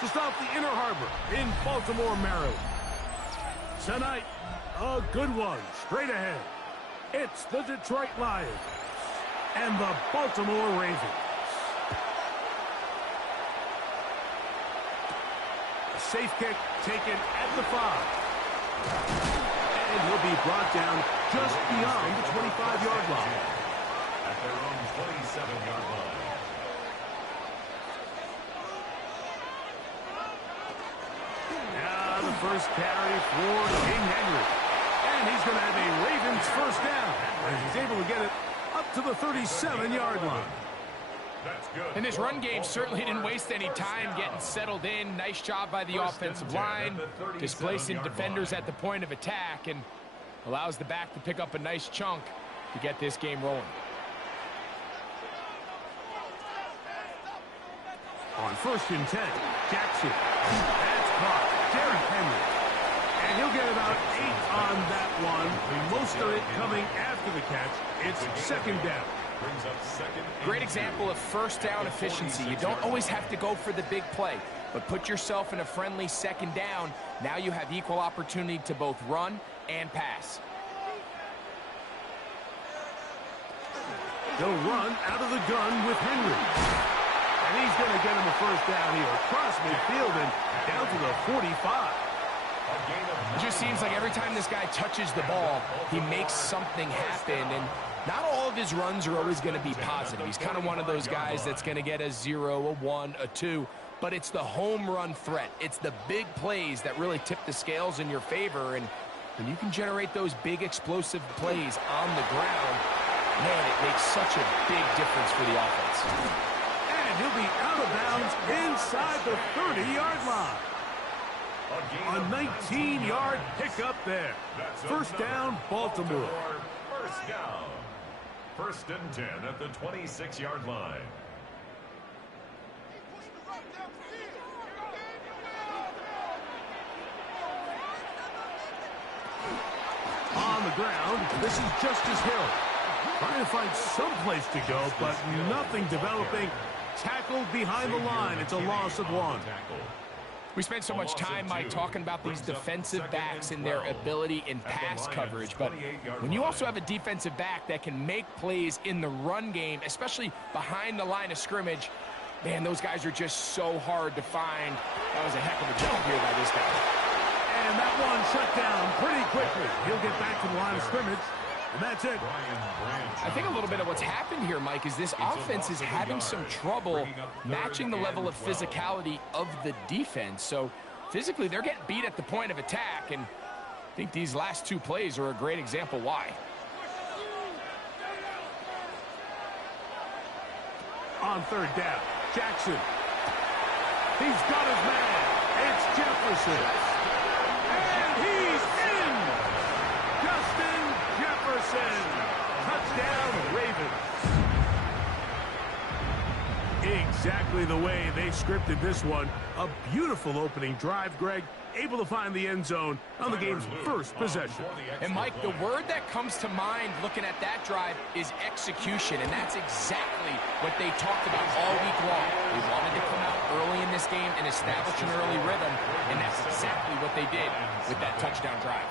just off the Inner Harbor in Baltimore, Maryland. Tonight, a good one straight ahead. It's the Detroit Lions and the Baltimore Ravens. A safe kick taken at the 5. And he'll be brought down just beyond the 25-yard line. At their own 27-yard line. Now the first carry for King Henry. And he's going to have a Ravens first down as he's able to get it up to the 37-yard line. That's good. And this run game certainly didn't waste any time getting settled in. Nice job by the offensive line, displacing defenders at the point of attack, and allows the back to pick up a nice chunk to get this game rolling. On 1st and 10, Jackson. That's caught. Derrick Henry. And he'll get about 8 on that one. Most of it coming after the catch. It's second down. Brings up second. Great example of first down efficiency. You don't always have to go for the big play, but put yourself in a friendly second down. Now you have equal opportunity to both run and pass. They'll run out of the gun with Henry. And he's going to get him a first down here across midfield and down to the 45. It just seems like every time this guy touches the ball, he makes something happen, and not all of his runs are always going to be positive. He's kind of one of those guys that's going to get a 0, a 1, a 2, but it's the home run threat. It's the big plays that really tip the scales in your favor, and when you can generate those big explosive plays on the ground, man, it makes such a big difference for the offense. And he'll be out of bounds inside the 30-yard line. A 19-yard pickup there. First down, Baltimore. First down. 1st and 10 at the 26-yard line. On the ground, this is Justice Hill. Trying to find some place to go, but nothing developing. Tackled behind the line. It's a loss of 1. We spent so much time, Mike, talking about these defensive backs and their ability in pass coverage, but when you also have a defensive back that can make plays in the run game, especially behind the line of scrimmage, man, those guys are just so hard to find. That was a heck of a job here by this guy. And that one shut down pretty quickly. He'll get back to the line of scrimmage, and that's it. I think a little bit of what's happened here, Mike, is this offense is having some trouble matching the level of physicality of the defense. So physically, they're getting beat at the point of attack, and I think these last 2 plays are a great example why. On 3rd down, Jackson. He's got his man. It's Jefferson. And he's in! Justin Jefferson. Touchdown, Ravens. Exactly the way they scripted this one. A beautiful opening drive, Greg. Able to find the end zone on the game's first possession. And, Mike, the word that comes to mind looking at that drive is execution, and that's exactly what they talked about all week long. They wanted to come out early in this game and establish an early rhythm, and that's exactly what they did with that touchdown drive.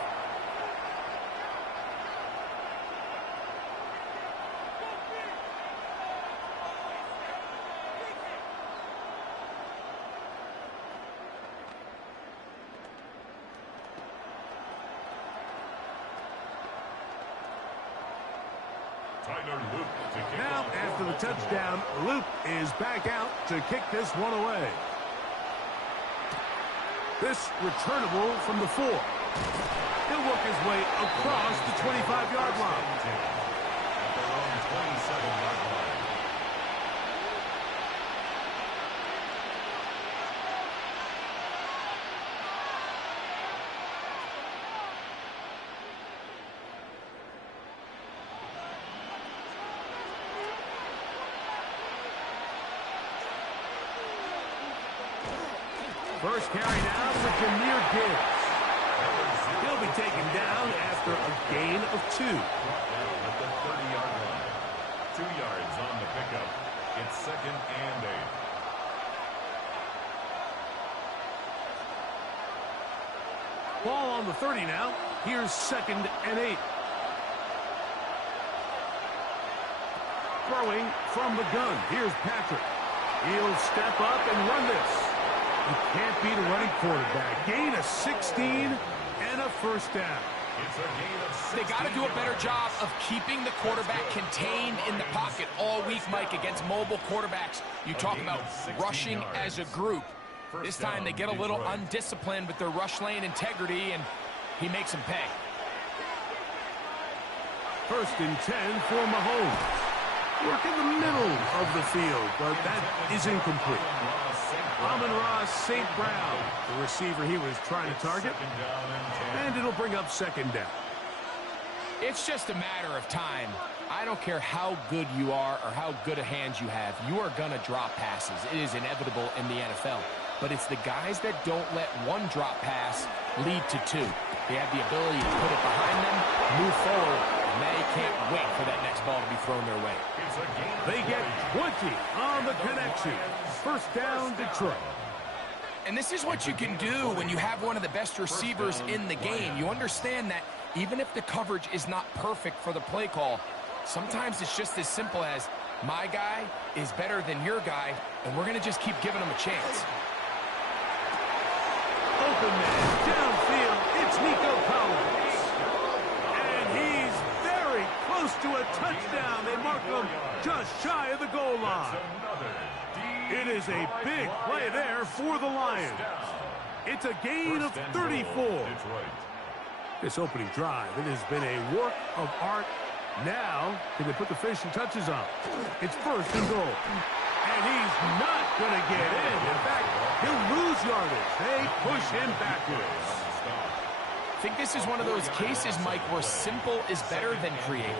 Now, after the touchdown, Luke is back out to kick this one away. This returnable from the 4. He'll work his way across the 25-yard line. At their own 27-yard line. First carry now for Jahmyr Gibbs. He'll be taken down after a gain of 2. At the 30-yard line. 2 yards on the pickup. It's 2nd and 8. Ball on the 30 now. Here's 2nd and 8. Throwing from the gun. Here's Patrick. He'll step up and run this. You can't beat a running quarterback. Gain of 16 and a first down. They got to do a better job of keeping the quarterback contained in the pocket all week, Mike, against mobile quarterbacks. You talk about rushing as a group. This time they get a little undisciplined with their rush lane integrity, and he makes them pay. 1st and 10 for Mahomes. Work in the middle of the field, but that is incomplete. Amon-Ra St. Brown, the receiver he was trying to target, and it'll bring up 2nd down. It's just a matter of time. I don't care how good you are or how good a hand you have. You are going to drop passes. It is inevitable in the NFL. But it's the guys that don't let one drop pass lead to 2. They have the ability to put it behind them, move forward, and they can't wait for that next ball to be thrown their way. They get 20 on the connection. 1st down, Detroit. And this is what you can do when you have one of the best receivers in the game. You understand that even if the coverage is not perfect for the play call, sometimes it's just as simple as, my guy is better than your guy, and we're going to just keep giving him a chance. Open man, downfield, it's Nico Collins. And he's very close to a touchdown. They mark him just shy of the goal line. It is a big play there for the Lions. It's a gain of 34. This opening drive, it has been a work of art. Now, can they put the finishing touches on? It's 1st and goal. And he's not going to get in. In fact, he'll lose yardage. They push him backwards. I think this is one of those cases, Mike, where simple is better than creative.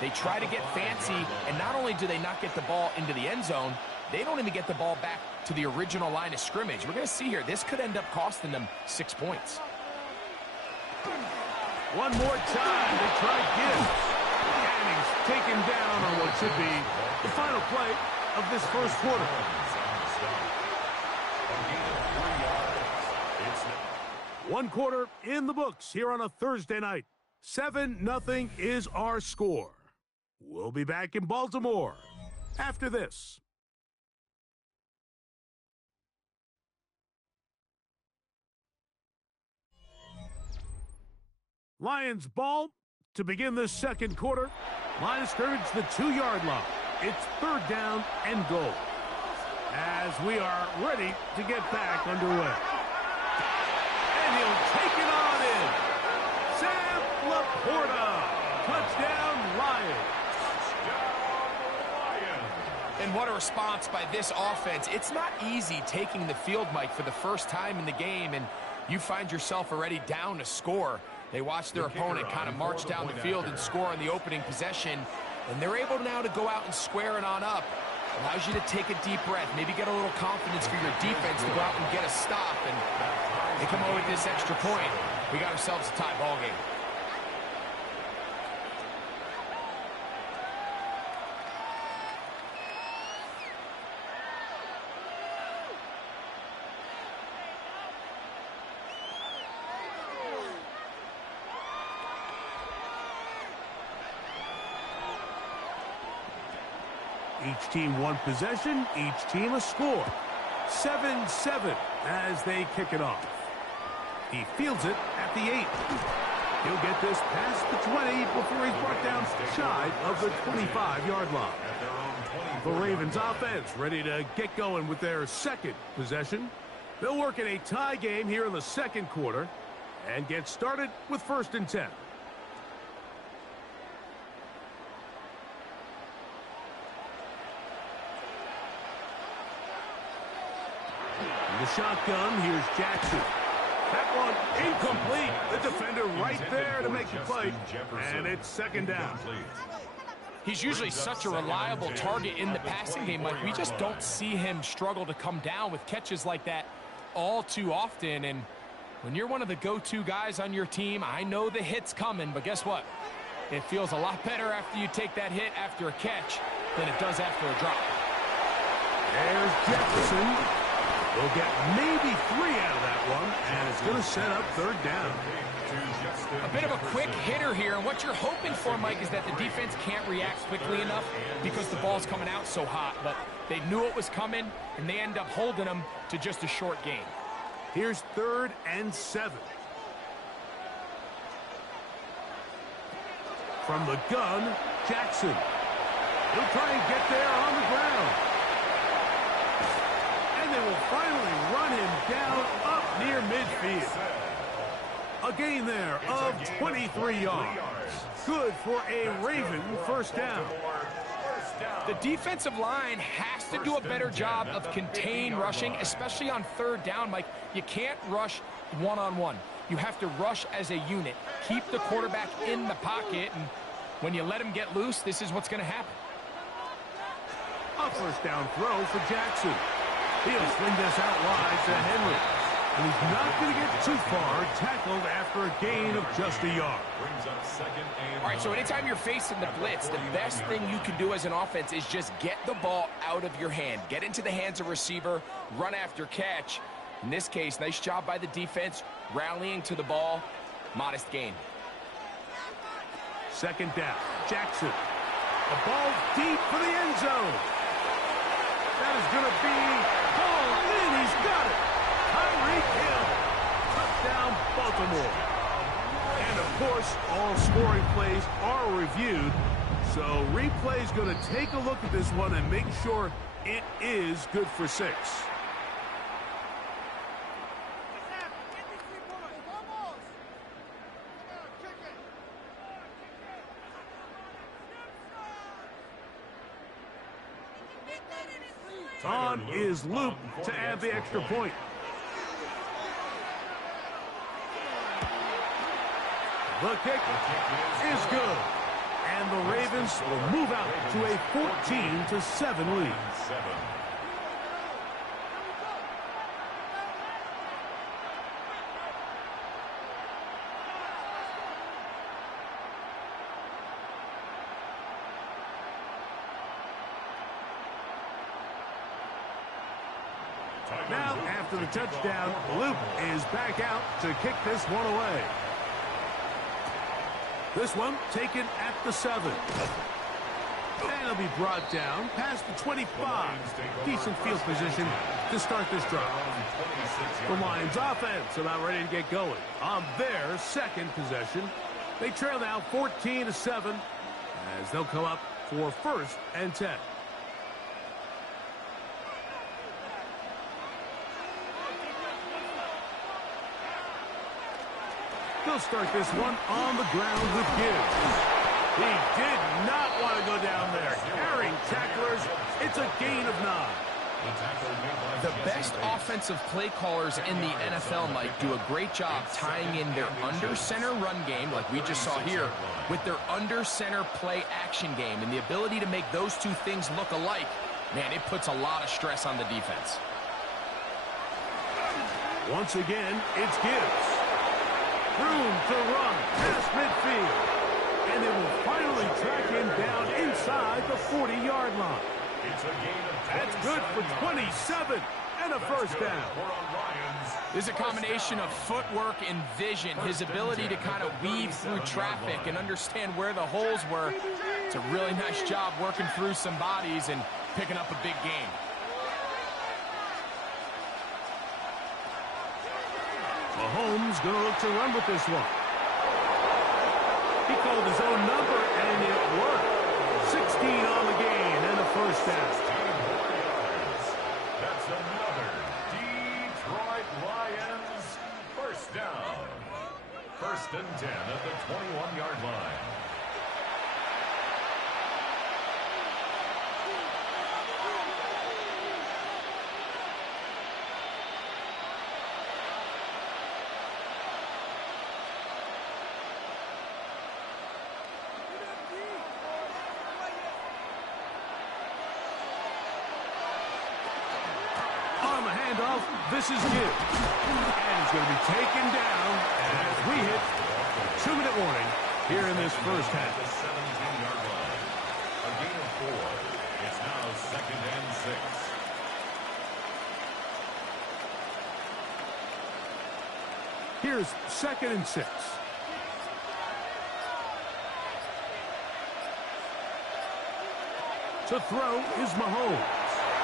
They try to get fancy, and not only do they not get the ball into the end zone, they don't even get the ball back to the original line of scrimmage. We're going to see here, this could end up costing them 6 points. One more time, they try Gibbs. And he's taken down on what should be the final play of this 1st quarter. One quarter in the books here on a Thursday night. 7-0 is our score. We'll be back in Baltimore after this. Lions ball to begin the 2nd quarter. Line of scrimmage, the 2-yard line. It's 3rd down and goal. As we are ready to get back underway. And he'll take it on in. Sam Laporta. Touchdown, Lions. And what a response by this offense. It's not easy taking the field, Mike, for the first time in the game, and you find yourself already down to score. They watch their opponent kind of march down the field and score on the opening possession, and they're able now to go out and square it on up. Allows you to take a deep breath, maybe get a little confidence for your defense to go out and get a stop, and they come over with this extra point. We got ourselves a tie ball game. Each team one possession, each team a score. 7-7 as they kick it off. He fields it at the 8. He'll get this past the 20 before he's brought down shy of the 25-yard line. The Ravens offense ready to get going with their 2nd possession. They'll work in a tie game here in the 2nd quarter and get started with 1st and 10. The shotgun, here's Jackson. That one incomplete. The defender right there to make the play, and it's 2nd down. He's usually such a reliable target in the passing game. Like, we just don't see him struggle to come down with catches like that all too often. And when you're one of the go-to guys on your team, I know the hit's coming, but guess what? It feels a lot better after you take that hit after a catch than it does after a drop. There's Jefferson. They'll get maybe 3 out of that one, and it's going to set up third down. A bit of a quick hitter here, and what you're hoping for, Mike, is that the defense can't react quickly enough because the ball's coming out so hot, but they knew it was coming, and they end up holding them to just a short gain. Here's 3rd and 7. From the gun, Jackson. He'll try and get there on the ground. And they will finally run him down up near midfield. A gain there of 23 yards. Good for a Raven first down. The defensive line has to do a better job of contain rushing, especially on 3rd down, Mike. You can't rush one-on-one. You have to rush as a unit. Keep the quarterback in the pocket, and when you let him get loose, this is what's going to happen. A first down throw for Jackson. He'll sling this out wide to Henry. And he's not going to get too far, tackled after a gain of just a yard. All right, so anytime you're facing the blitz, the best thing you can do as an offense is just get the ball out of your hand. Get into the hands of receiver, run after catch. In this case, nice job by the defense, rallying to the ball. Modest gain. 2nd down, Jackson. A ball deep for the end zone. That is going to be hauled in. He's got it. Tyreek Hill. Touchdown, Baltimore. And, of course, all scoring plays are reviewed. So replay's going to take a look at this one and make sure it is good for 6. On is Luke to add the extra point. The kick is good. And the Ravens will move out to a 14-7 lead. Now, after the touchdown, Luke is back out to kick this one away. This one taken at the 7. And it'll be brought down past the 25. Decent field position to start this drive. The Lions offense about ready to get going on their 2nd possession. They trail now 14-7 as they'll come up for 1st and 10. They'll start this one on the ground with Gibbs. He did not want to go down there. Carrying tacklers, it's a gain of 9. The best offensive play callers in the NFL, Mike, do a great job tying in their under-center run game, like we just saw here, with their under-center play action game. And the ability to make those two things look alike, man, it puts a lot of stress on the defense. Once again, it's Gibbs. Room to run past midfield. And they will finally track him down inside the 40-yard line. That's good for 27 and a first down. There's a combination of footwork and vision, his ability to kind of weave through traffic and understand where the holes were. It's a really nice job working through some bodies and picking up a big game. Mahomes going to look to run with this one. He called his own number, and it worked. 16 on the gain and a first down. That's another Detroit Lions first down. 1st and 10 at the 21-yard line. This is Gibbs. And he's going to be taken down as we hit 2-minute warning here in this first half. The 17-yard line. A gain of 4. It's now 2nd and 6. Here's 2nd and 6. To throw is Mahomes.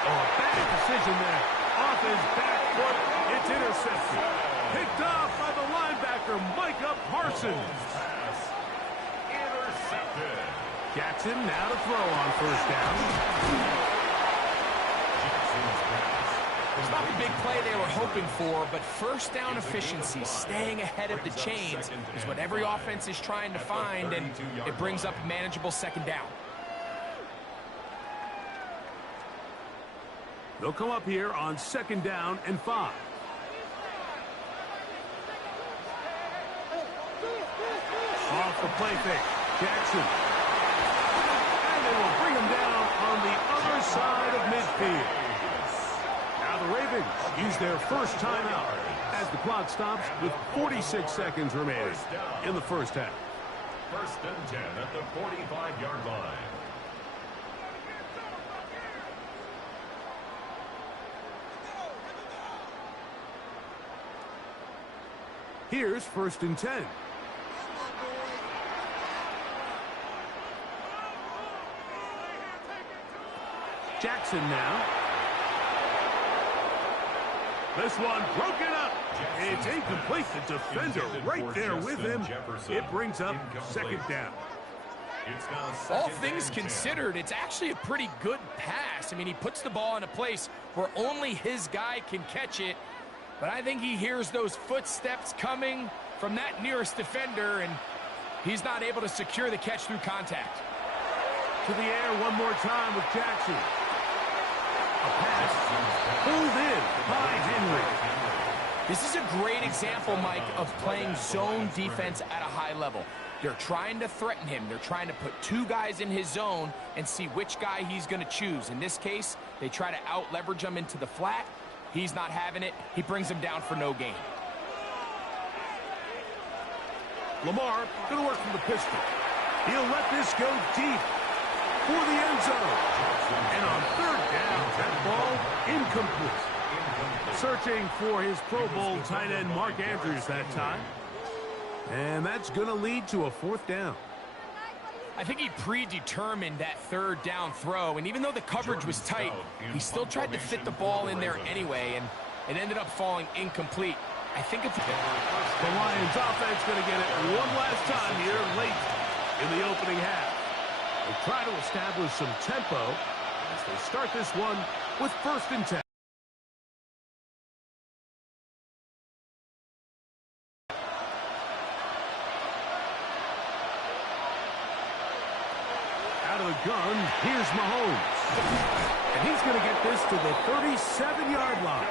Oh, bad decision there. Off his back foot. It's intercepted. Picked off by the linebacker, Micah Parsons. Intercepted. Jackson now to throw on 1st down. It's not the big play they were hoping for, but 1st down efficiency, staying ahead of the chains, is what every offense is trying to find, and it brings up a manageable 2nd down. They'll come up here on 2nd down and 5. Off the play fake. Jackson. And they will bring him down on the other side of midfield. Now the Ravens use their 1st timeout as the clock stops with 46 seconds remaining in the 1st half. 1st and 10 at the 45-yard line. Here's 1st and 10. Jackson now. This one broken up. It's incomplete. The defender right there with him. It brings up 2nd down. All things considered, it's actually a pretty good pass. I mean, he puts the ball in a place where only his guy can catch it. But I think he hears those footsteps coming from that nearest defender, and he's not able to secure the catch through contact. To the air one more time with Jackson. A pass pulled in by Henry. This is a great example, Mike, of playing zone defense at a high level. They're trying to threaten him. They're trying to put 2 guys in his zone and see which guy he's going to choose. In this case, they try to out-leverage him into the flat. He's not having it. He brings him down for no gain. Lamar going to work from the pistol. He'll let this go deep for the end zone. And on 3rd down, that ball incomplete. Searching for his Pro Bowl tight end Mark Andrews that time. And that's going to lead to a 4th down. I think he predetermined that 3rd down throw, and even though the coverage was tight, he still tried to fit the ball in there anyway, and it ended up falling incomplete. I think if the Lions offense going to get it one last time here late in the opening half. They try to establish some tempo as they start this one with 1st and 10. Out of the gun, here's Mahomes. And he's going to get this to the 37-yard line.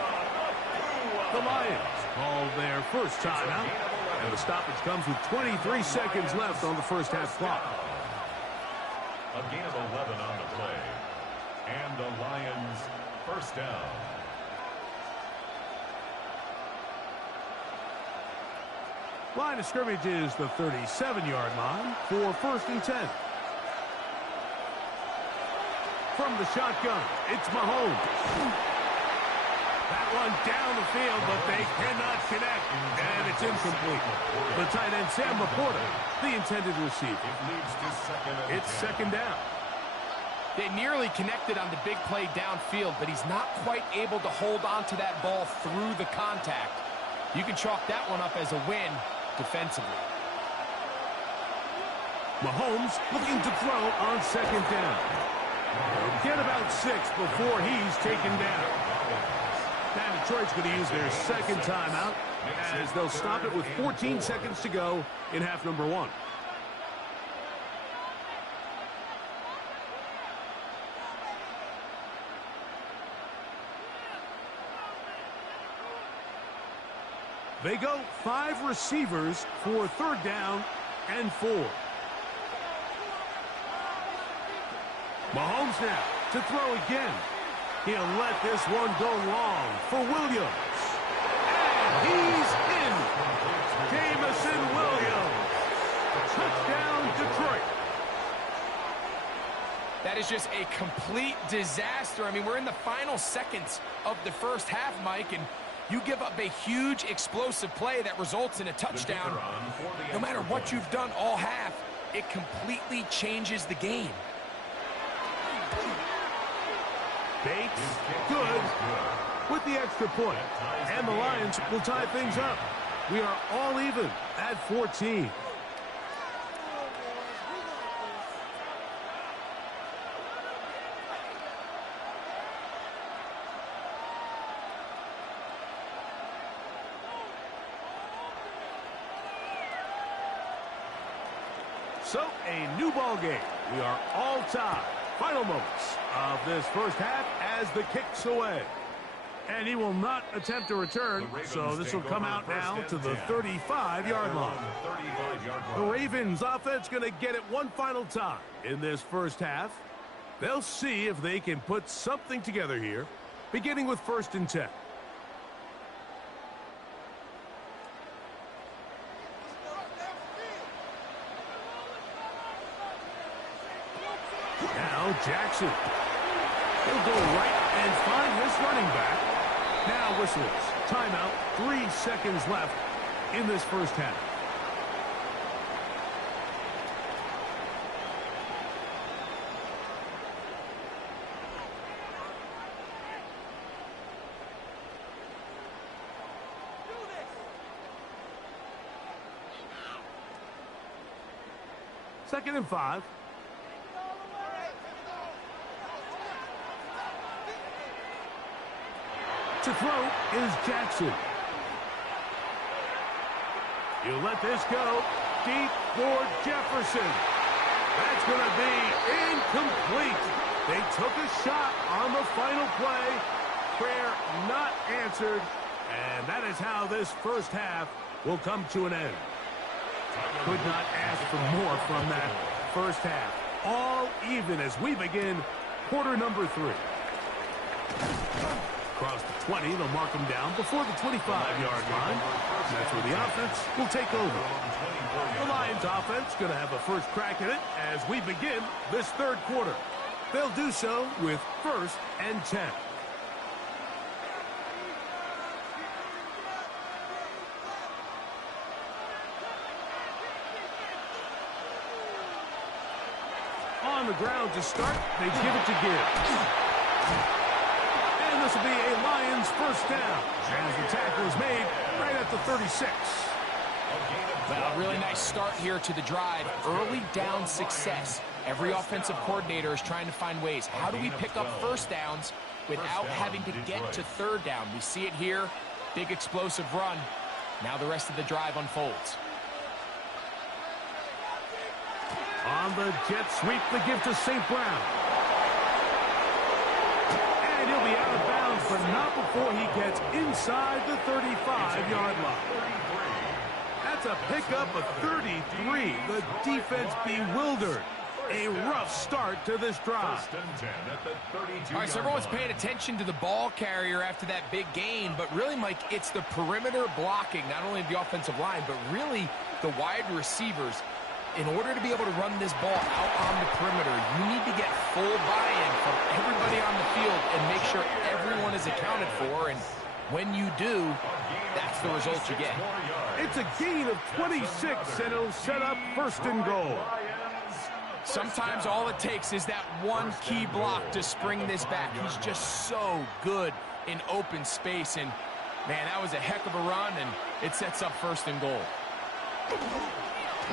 The Lions call their 1st timeout. And the stoppage comes with 23 seconds left on the 1st half clock. A gain of 11 on the play. And the Lions 1st down. Line of scrimmage is the 37-yard line for 1st and 10. From the shotgun, it's Mahomes. That one down the field, but they cannot connect, and it's incomplete. The tight end, Sam Laporta, the intended receiver. It's 2nd down. They nearly connected on the big play downfield, but he's not quite able to hold on to that ball through the contact. You can chalk that one up as a win defensively. Mahomes looking to throw on 2nd down. Get about 6 before he's taken down. Now Detroit's going to use their 2nd timeout as they'll stop it with 14 seconds to go in half number 1. They go 5 receivers for 3rd down and 4. Mahomes now to throw again. He'll let this one go long for Williams. And he's in. Jameson Williams. Touchdown, Detroit. That is just a complete disaster. I mean, we're in the final seconds of the 1st half, Mike, and You give up a huge explosive play that results in a touchdown. No matter what you've done all half, it completely changes the game. Bates, good, with the extra point. And the Lions will tie things up. We are all even at 14. So, a new ball game. We are all tied. Final moments of this first half as the kick's away. And he will not attempt to return, so this will come out now to the 35-yard line. The Ravens offense going to get it one final time in this first half. They'll see if they can put something together here, beginning with 1st and 10. Now Jackson. He'll go right and find his running back. Now whistles. Timeout. 3 seconds left in this first half. Second and 5. To throw is Jackson. You let this go deep for Jefferson. That's going to be incomplete. They took a shot on the final play. Prayer not answered. And that is how this first half will come to an end. Could not ask for more from that first half. All even as we begin quarter number 3. Across the 20, they'll mark him down before the 25-yard line. That's where the offense will take over. The Lions offense going to have a first crack at it as we begin this third quarter. They'll do so with 1st and 10. On the ground to start, they give it to Gibbs. And this will be a Lions first down as the tackle is made right at the 36. A really nice start here to the drive. Early down success. Every offensive coordinator is trying to find ways. How do we pick up first downs without having to get to third down? We see it here. Big explosive run. Now the rest of the drive unfolds. On the jet sweep, the give to St. Brown. And he'll be out of bounds, but not before he gets inside the 35-yard line. That's a pickup of 33. The defense bewildered. A rough start to this drive. All right, so everyone's paying attention to the ball carrier after that big gain, but really, Mike, it's the perimeter blocking, not only the offensive line, but really the wide receivers. In order to be able to run this ball out on the perimeter, you need to get full buy-in from everybody on the field and make sure everyone is accounted for. And when you do, that's the result you get. It's a gain of 26, and it'll set up 1st and goal. Sometimes all it takes is that one key block to spring this back. He's just so good in open space. And, man, that was a heck of a run, and it sets up 1st and goal.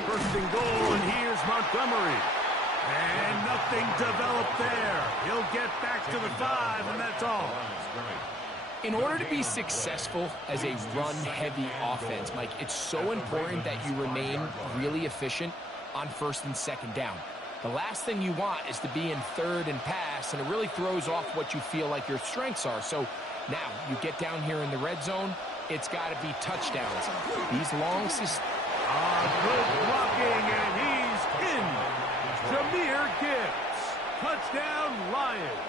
1st and goal, and here's Montgomery. And nothing developed there. He'll get back to the 5, and that's all. In order to be successful as a run-heavy offense, Mike, it's so important that you remain really efficient on 1st and 2nd down. The last thing you want is to be in 3rd and pass, and it really throws off what you feel like your strengths are. So now you get down here in the red zone, it's got to be touchdowns. These long good blocking, and he's in. Jahmyr Gibbs. Touchdown, Lions.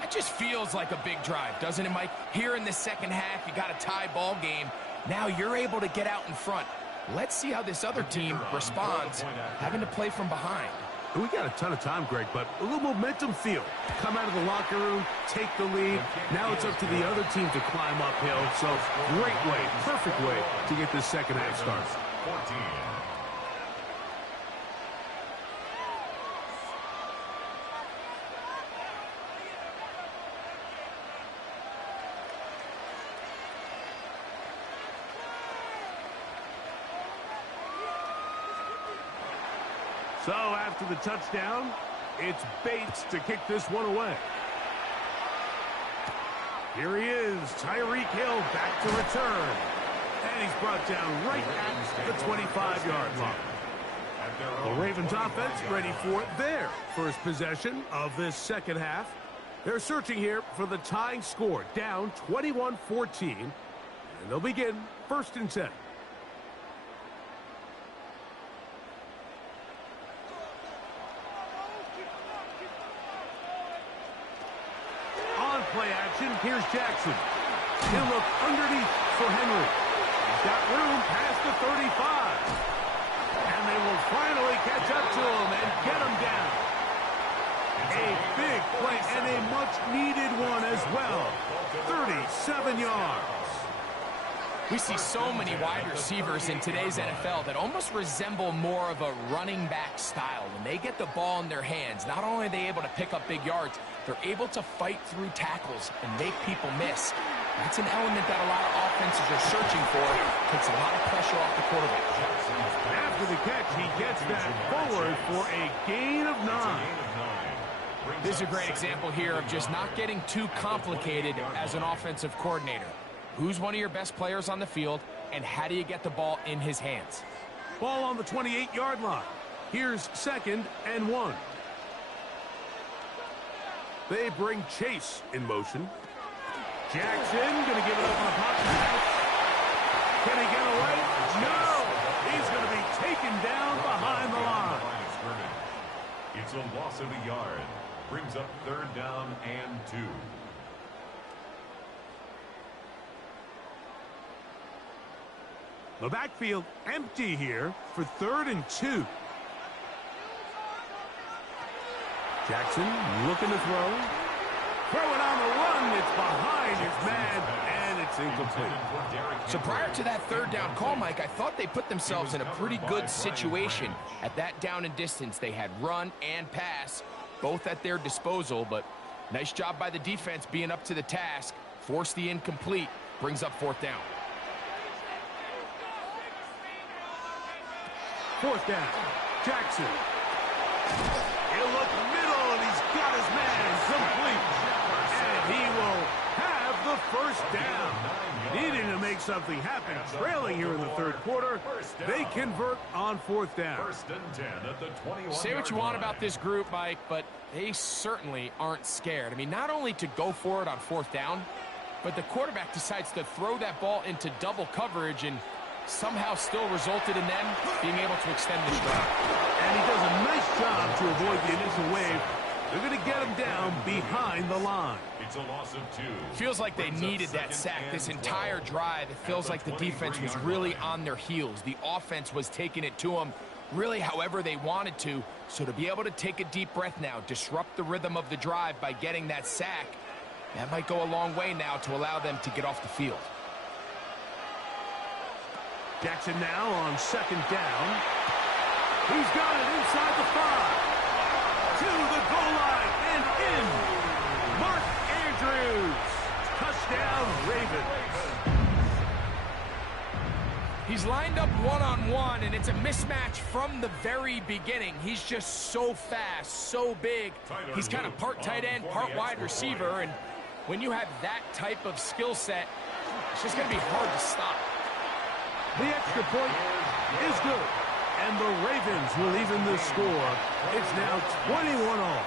That just feels like a big drive, doesn't it, Mike? Here in the second half, you got a tie ball game. Now you're able to get out in front. Let's see how this other team responds, having to play from behind. We got a ton of time, Greg, but a little momentum feel. Come out of the locker room, take the lead. Now it's up to the other team to climb uphill. So great way, perfect way to get this second half started. 14. So after the touchdown, it's Bates to kick this one away. Here he is, Tyreek Hill back to return. And he's brought down right at the 25-yard line. The Ravens offense ready for their first possession of this second half. They're searching here for the tying score, down 21-14. And they'll begin 1st and 10. Play action. Here's Jackson. He'll look underneath for Henry. He's got room past the 35. And they will finally catch up to him and get him down. A big play and a much-needed one as well. 37 yards. We see so many wide receivers in today's NFL that almost resemble more of a running back style. When they get the ball in their hands, not only are they able to pick up big yards, they're able to fight through tackles and make people miss. That's an element that a lot of offenses are searching for. Takes a lot of pressure off the quarterback. After the catch, he gets that forward for a gain of 9. This is a great example here of just not getting too complicated as an offensive coordinator. Who's one of your best players on the field, and how do you get the ball in his hands? Ball on the 28-yard line. Here's 2nd and 1. They bring Chase in motion. Jackson going to give it up on a pocket pass. Can he get away? No! He's going to be taken down behind the line. It's a loss of a yard. Brings up 3rd down and 2. The backfield empty here for 3rd and 2. Jackson looking to throw. Throw it on the run. It's behind his man, and it's incomplete. So prior to that 3rd down call, Mike, I thought they put themselves in a pretty good situation. At that down and distance, they had run and pass, both at their disposal, but nice job by the defense being up to the task. Force the incomplete, brings up 4th down. 4th down. Jackson. He'll look middle, and he's got his man complete. And he will have the 1st down. Needing to make something happen, trailing here in the 3rd quarter. They convert on 4th down. 1st and 10 at the 21. Say what you want about this group, Mike, but they certainly aren't scared. I mean, not only to go for it on 4th down, but the quarterback decides to throw that ball into double coverage and somehow still resulted in them being able to extend this drive. And he does a nice job to avoid the initial wave. They're going to get him down behind the line. It's a loss of 2. Feels like they needed that sack this entire drive. It feels like the defense was really on their heels. The offense was taking it to them really however they wanted to. So to be able to take a deep breath now, disrupt the rhythm of the drive by getting that sack, that might go a long way now to allow them to get off the field. Jackson now on 2nd down. He's got it inside the 5. To the goal line and in. Mark Andrews. Touchdown, Ravens. He's lined up one-on-one, and it's a mismatch from the very beginning. He's just so fast, so big. He's kind of part tight end, part wide receiver, and when you have that type of skill set, it's just going to be hard to stop. The extra point is good. And the Ravens will even the score. It's now 21-all.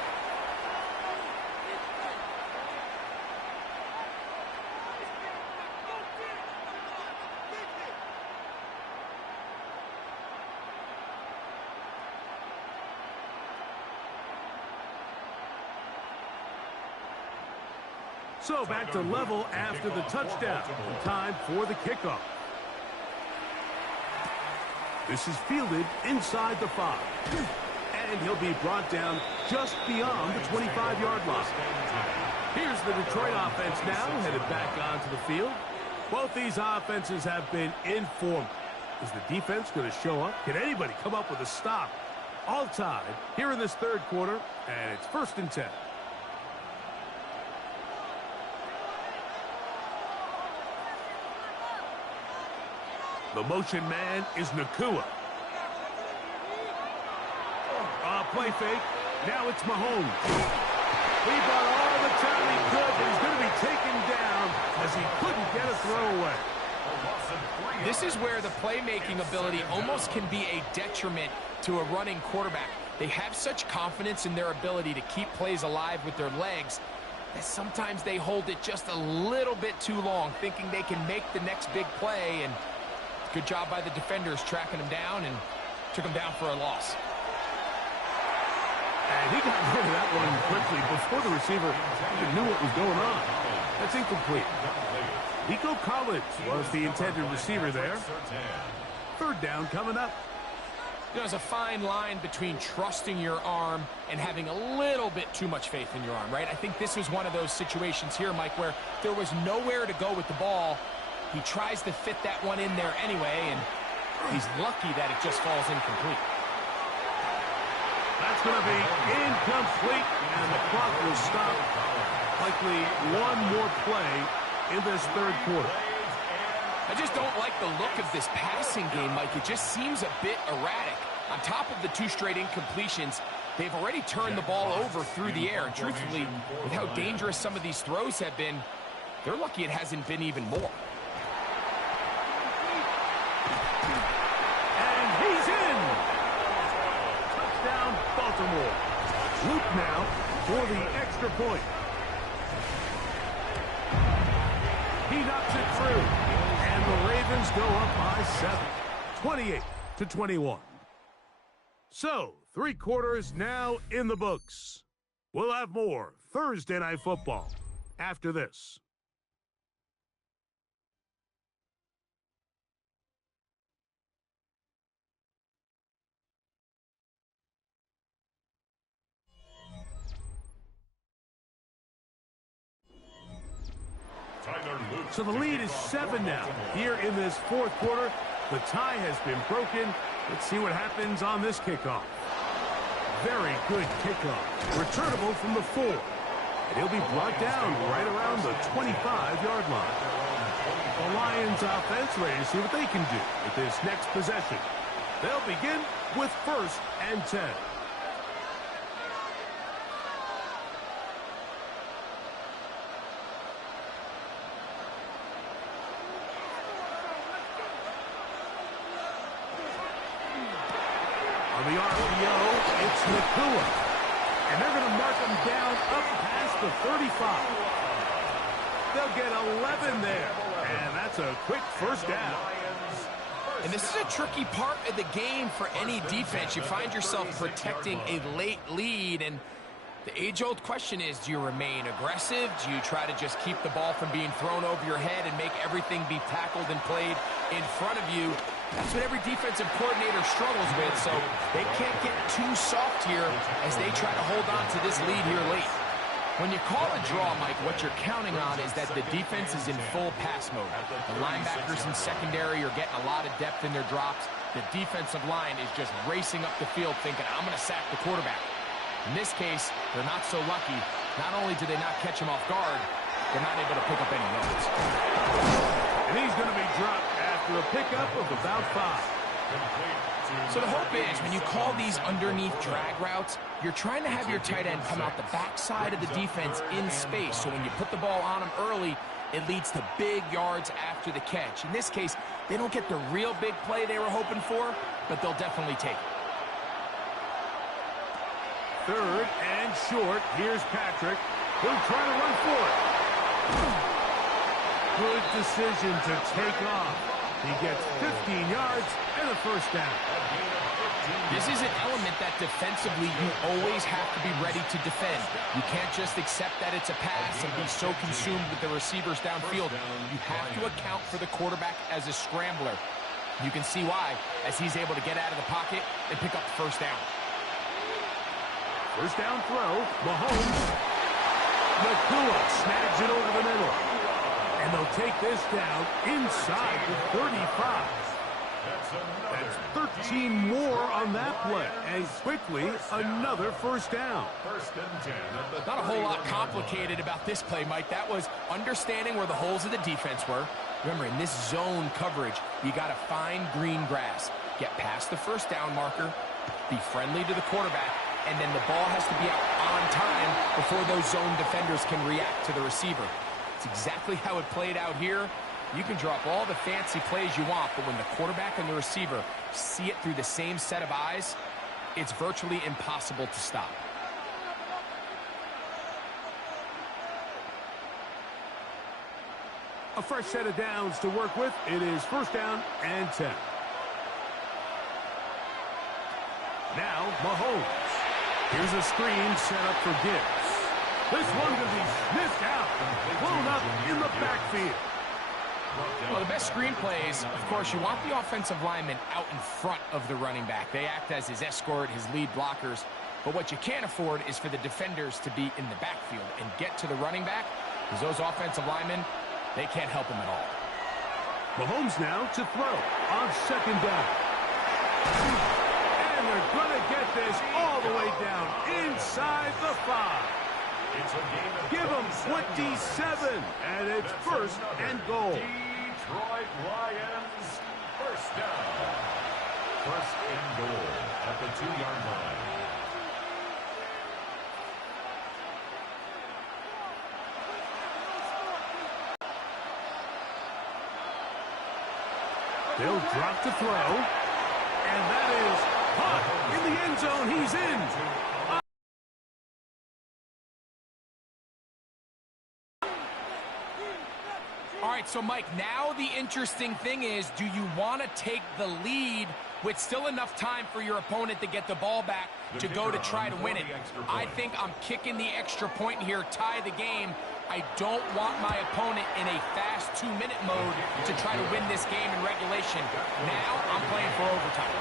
So back to level after the touchdown. Time for the kickoff. This is fielded inside the 5. and he'll be brought down just beyond the 25-yard line. Here's the Detroit offense now, headed back onto the field. Both these offenses have been in form. Is the defense going to show up? Can anybody come up with a stop? All tied here in this third quarter, and it's 1st and 10. The motion man is Nacua. Play fake. Now it's Mahomes. He brought all the time he could, but he's going to be taken down as he couldn't get a throw away. This is where the playmaking ability almost can be a detriment to a running quarterback. They have such confidence in their ability to keep plays alive with their legs that sometimes they hold it just a little bit too long, thinking they can make the next big play. And good job by the defenders tracking him down and took him down for a loss. And he got rid of that one quickly before the receiver even knew what was going on. That's incomplete. Nico Collins was the intended receiver there. 3rd down coming up. You know, there's a fine line between trusting your arm and having a little bit too much faith in your arm, right? I think this was one of those situations here, Mike, where there was nowhere to go with the ball. He tries to fit that one in there anyway, and he's lucky that it just falls incomplete. That's going to be incomplete, and the clock will stop. Likely one more play in this third quarter. I just don't like the look of this passing game, Mike. It just seems a bit erratic. On top of the 2 straight incompletions, they've already turned the ball over through the air. And truthfully, with how dangerous some of these throws have been, they're lucky it hasn't been even more. And he's in! Touchdown, Baltimore. Luke now for the extra point. He knocks it through, and the Ravens go up by 7, 28-21. So, 3 quarters now in the books. We'll have more Thursday Night Football after this. So the lead is 7 now. Here in this 4th quarter, the tie has been broken. Let's see what happens on this kickoff. Very good kickoff. Returnable from the 4. And he'll be brought down right around the 25-yard line. The Lions offense ready to see what they can do with this next possession. They'll begin with 1st and 10. On the RPO, it's Nacua. And they're going to mark him down up past the 35. They'll get 11 there. And that's a quick 1st down. And this is a tricky part of the game for any defense. You find yourself protecting a late lead, and the age-old question is, do you remain aggressive? Do you try to just keep the ball from being thrown over your head and make everything be tackled and played in front of you? That's what every defensive coordinator struggles with, so they can't get too soft here as they try to hold on to this lead here late. When you call a draw, Mike, what you're counting on is that the defense is in full pass mode. The linebackers in secondary are getting a lot of depth in their drops. The defensive line is just racing up the field thinking, I'm going to sack the quarterback. In this case, they're not so lucky. Not only do they not catch him off guard, they're not able to pick up any yards. And he's going to be dropped after a pickup of about 5. So the hope is, when you call these underneath drag routes, you're trying to have your tight end come out the backside of the defense in space. So when you put the ball on him early, it leads to big yards after the catch. In this case, they don't get the real big play they were hoping for, but they'll definitely take it. 3rd and short. Here's Patrick. He'll try to run for it. Good decision to take off. He gets 15 yards and a 1st down. This is an element that defensively you always have to be ready to defend. You can't just accept that it's a pass and be so consumed with the receivers downfield. You have to account for the quarterback as a scrambler. You can see why, as he's able to get out of the pocket and pick up the 1st down. First down throw. Mahomes. Nakua snags it over the middle. And they'll take this down inside the 35. That's 13 more on that play. And quickly, another first down. First and 10 at the Not a whole lot complicated about this play, Mike. That was understanding where the holes of the defense were. Remember, in this zone coverage, you got to find green grass. Get past the first down marker, be friendly to the quarterback, and then the ball has to be out on time before those zone defenders can react to the receiver. It's exactly how it played out here. You can drop all the fancy plays you want, but when the quarterback and the receiver see it through the same set of eyes, it's virtually impossible to stop. A fresh set of downs to work with. It is first down and 10. Now, Mahomes. Here's a screen set up for Gibbs. This one will be sniffed out and blown up in the backfield. Well, the best screen plays, of course, you want the offensive lineman out in front of the running back. They act as his escort, his lead blockers. But what you can't afford is for the defenders to be in the backfield and get to the running back, because those offensive linemen, they can't help him at all. Mahomes now to throw on second down. And they're going to get this all the way down inside the 5. Give them 27, and it's first and goal. Detroit Lions, first down. First and goal at the 2-yard line. They'll drop to throw, and that is caught in the end zone. He's in. All right, so Mike, now the interesting thing is, do you want to take the lead with still enough time for your opponent to get the ball back to go to try to win it? I think I'm kicking the extra point here, tie the game. I don't want my opponent in a fast 2-minute mode to try to win this game in regulation. Now I'm playing for overtime.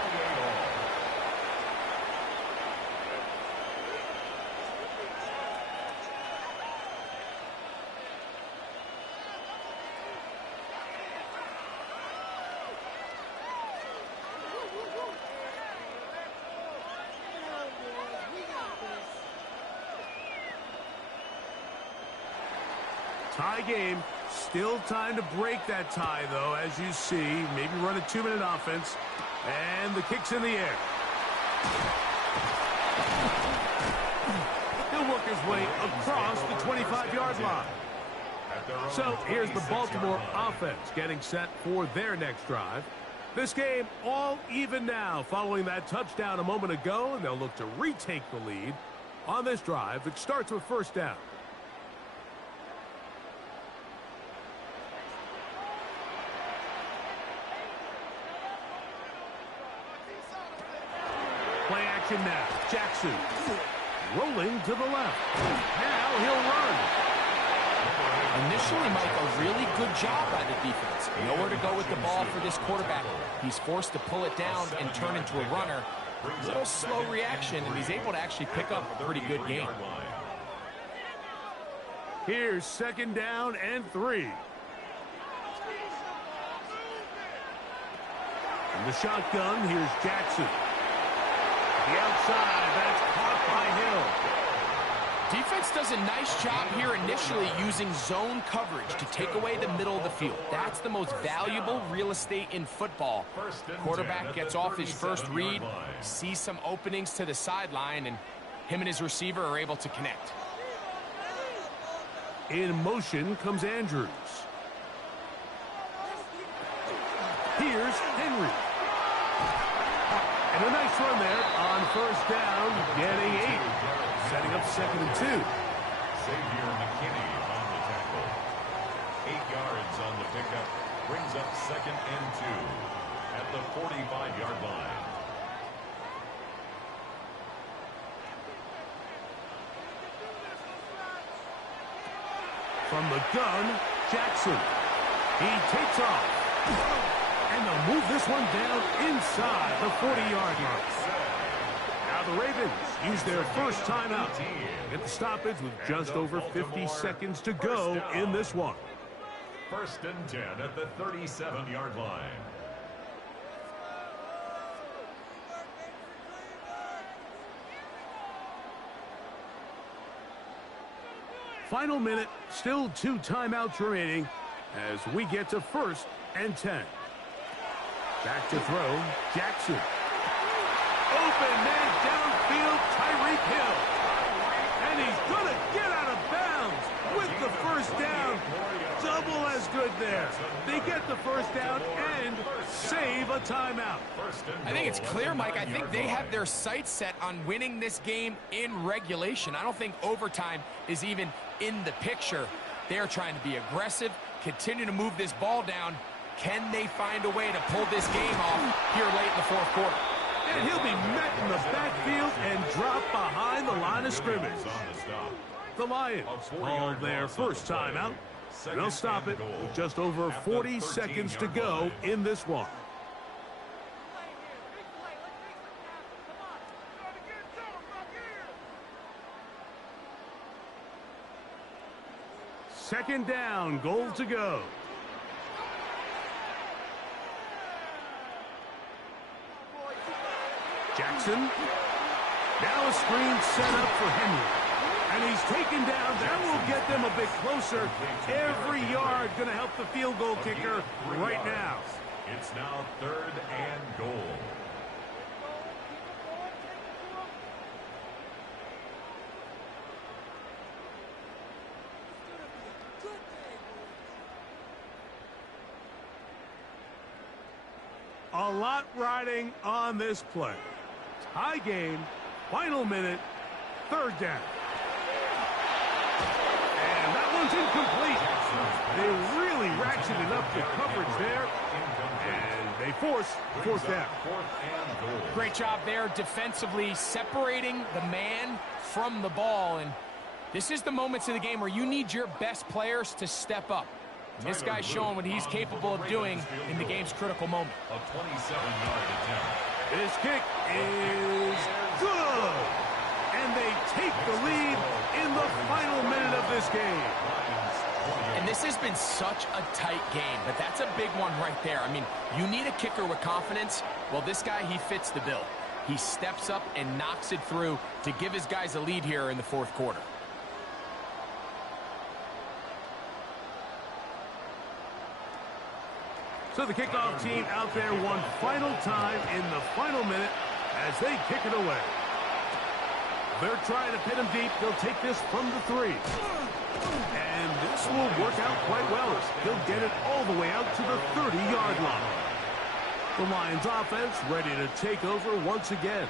Tie game. Still time to break that tie, though, as you see. Maybe run a 2-minute offense. And the kick's in the air. He'll work his way across the 25-yard line. So here's the Baltimore offense getting set for their next drive. This game all even now following that touchdown a moment ago, and they'll look to retake the lead on this drive. It starts with first down. Play action now. Jackson rolling to the left. Now he'll run. Initially, Mike, a really good job by the defense. Nowhere to go with the ball for this quarterback. He's forced to pull it down and turn into a runner. A little slow reaction, and he's able to actually pick up a pretty good game. Here's second down and 3. In the shotgun, here's Jackson. The outside, that's caught by Hill. Defense does a nice job here initially using zone coverage to take away the middle of the field. That's the most valuable real estate in football. Quarterback gets off his first read, sees some openings to the sideline, and him and his receiver are able to connect. In motion comes Andrews. Here's Henry. And a nice run there on first down, getting 8. Setting up second and 2. Xavier McKinney on the tackle. 8 yards on the pickup. Brings up second and 2 at the 45-yard line. From the gun, Jackson. He takes off. And they'll move this one down inside the 40-yard line. Now the Ravens use their first timeout. Get the stoppage with just over 50 seconds to go in this one. 1st and 10 at the 37-yard line. Final minute, still 2 timeouts remaining as we get to 1st and 10. Back to throw, Jackson. Open man downfield, Tyreek Hill. And he's going to get out of bounds with the first down. Double as good there. They get the first down and save a timeout. I think it's clear, Mike. I think they have their sights set on winning this game in regulation. I don't think overtime is even in the picture. They're trying to be aggressive, continue to move this ball down. Can they find a way to pull this game off here late in the 4th quarter? And he'll be met in the backfield and dropped behind the line of scrimmage. The Lions called their first timeout. They'll stop it with just over 40 seconds to go in this one. Second down, goal to go. Jackson. Now a screen set up for Henry. And he's taken down. That will get them a bit closer. Every yard going to help the field goal kicker right now. It's now 3rd and goal. A lot riding on this play. Tie game, final minute, 3rd down. And that one's incomplete. They really ratcheted up the coverage there. And they force 4th down. Great job there defensively, separating the man from the ball. And this is the moments of the game where you need your best players to step up. This guy's showing what he's capable of doing in the game's critical moment. A 27-yard attempt. This kick is good. And they take the lead in the final minute of this game. And this has been such a tight game, but that's a big one right there. I mean, you need a kicker with confidence. Well, this guy, he fits the bill. He steps up and knocks it through to give his guys a lead here in the 4th quarter. So the kickoff team out there one final time in the final minute as they kick it away. They're trying to pin him deep. They'll take this from the 3. And this will work out quite well. He'll get it all the way out to the 30-yard line. The Lions offense ready to take over once again.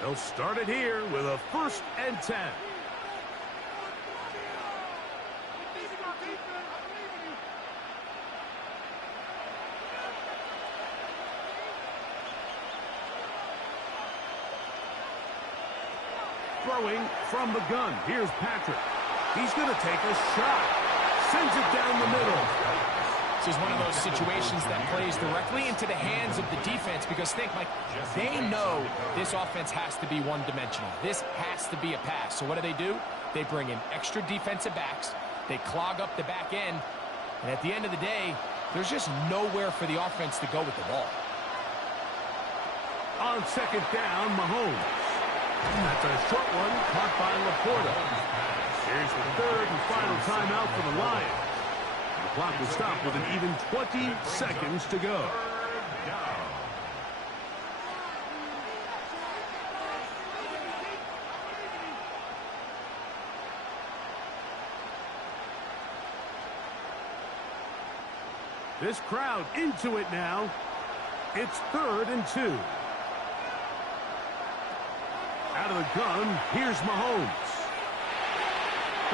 They'll start it here with a 1st and 10. Throwing from the gun. Here's Patrick. He's going to take a shot. Sends it down the middle. This is one of those situations that plays directly into the hands of the defense because think, Mike, they know this offense has to be one-dimensional. This has to be a pass. So what do? They bring in extra defensive backs. They clog up the back end. And at the end of the day, there's just nowhere for the offense to go with the ball. On 2nd down, Mahomes. That's a short one caught by Laporta. Here's the 3rd and final timeout for the Lions. The clock will stop with an even 20 seconds to go. This crowd into it now. It's 3rd and 2. Out of the gun, here's Mahomes.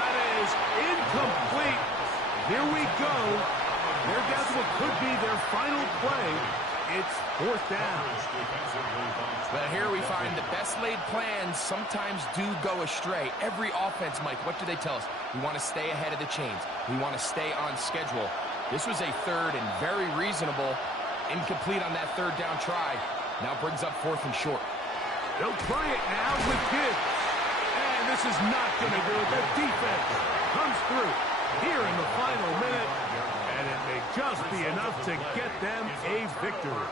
That is incomplete. Here we go. They're down to what could be their final play. It's 4th down. But here we find the best laid plans sometimes do go astray. Every offense, Mike, what do they tell us? We want to stay ahead of the chains. We want to stay on schedule. This was a 3rd and very reasonable. Incomplete on that 3rd down try. Now brings up 4th and short. They'll try it now with Gibbs. And this is not going to do it. The defense comes through here in the final minute. And it may just be enough to get them a victory.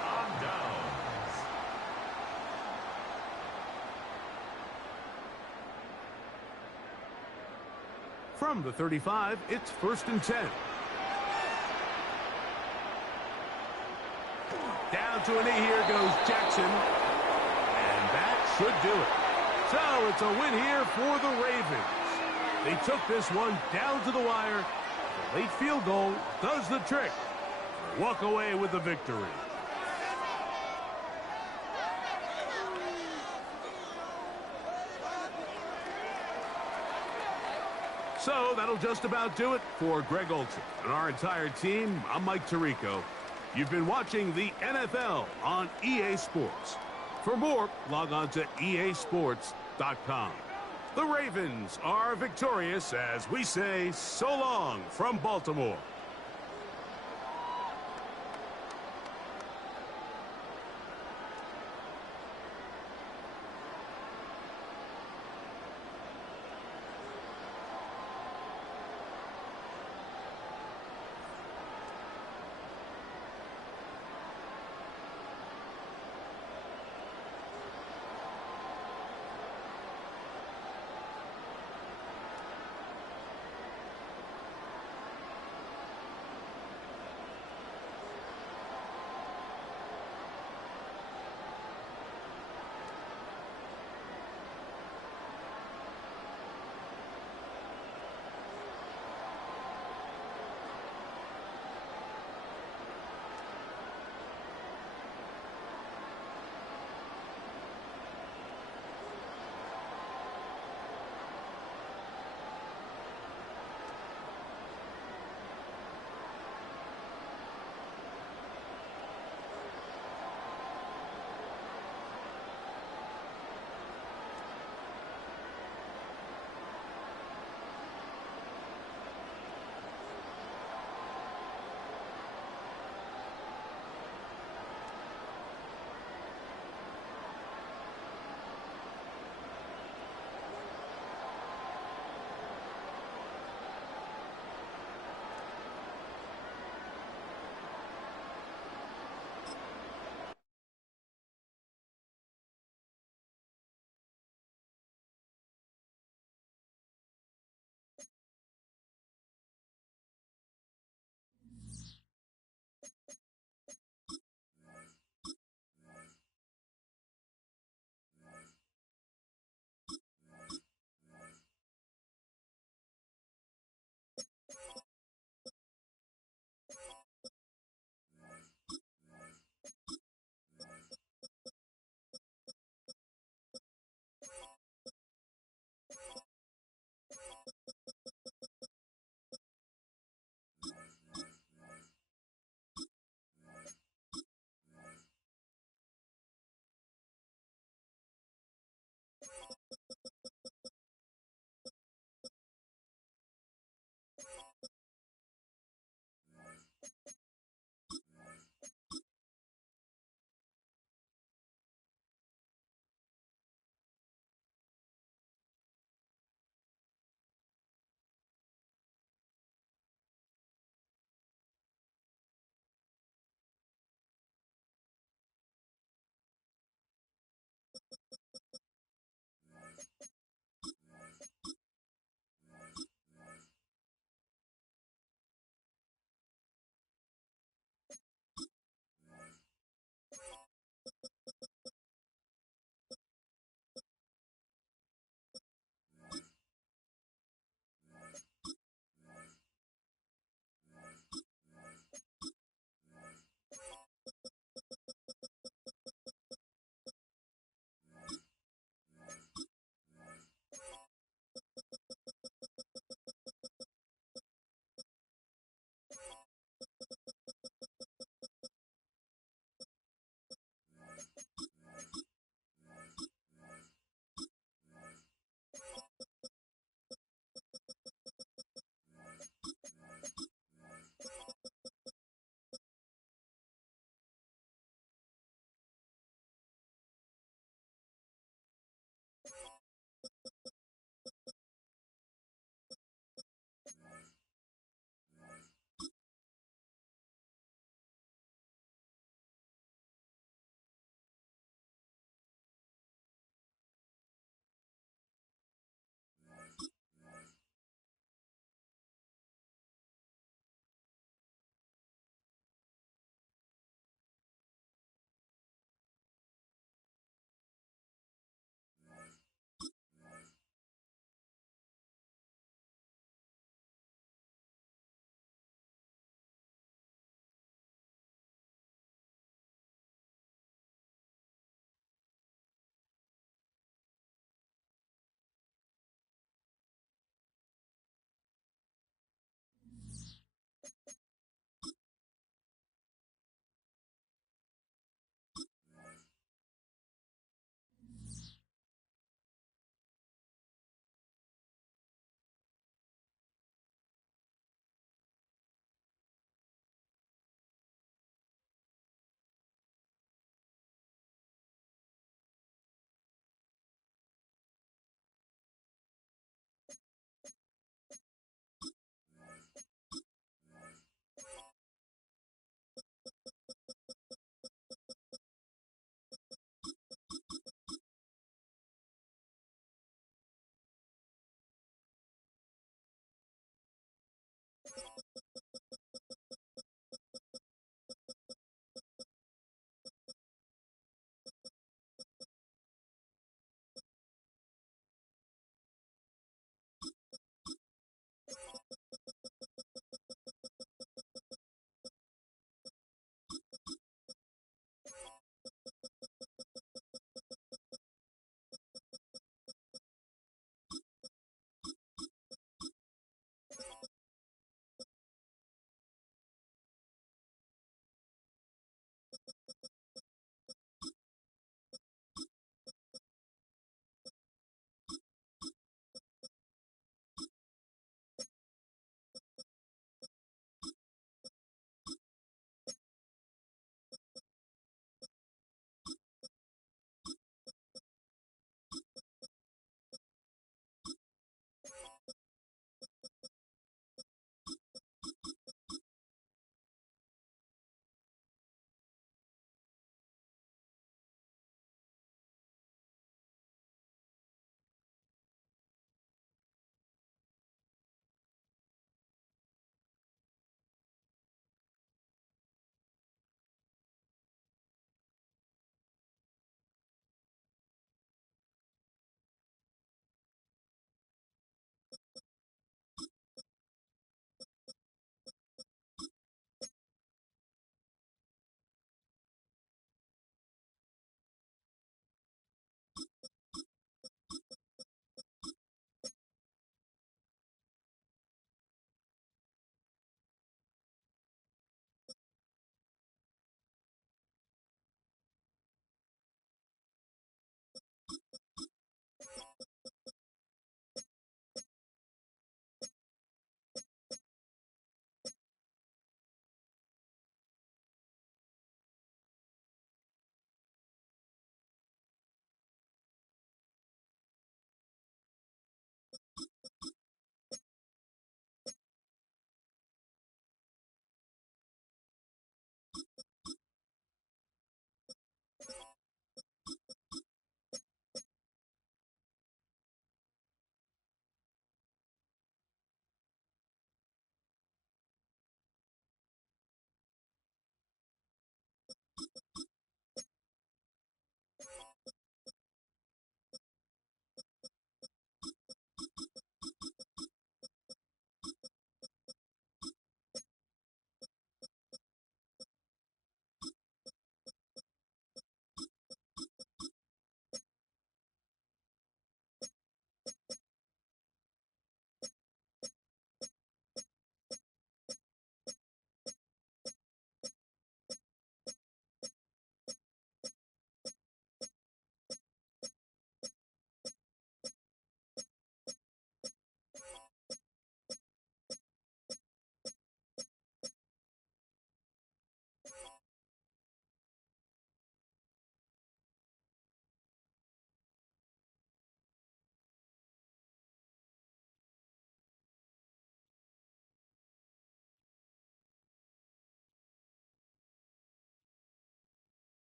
From the 35, it's 1st and 10. Down to a knee, here goes Jackson. And that should do it. So it's a win here for the Ravens. They took this one down to the wire. The late field goal does the trick. Walk away with the victory. So that'll just about do it for Greg Olsen and our entire team. I'm Mike Tirico. You've been watching the NFL on EA Sports. For more, log on to easports.com. The Ravens are victorious as we say so long from Baltimore.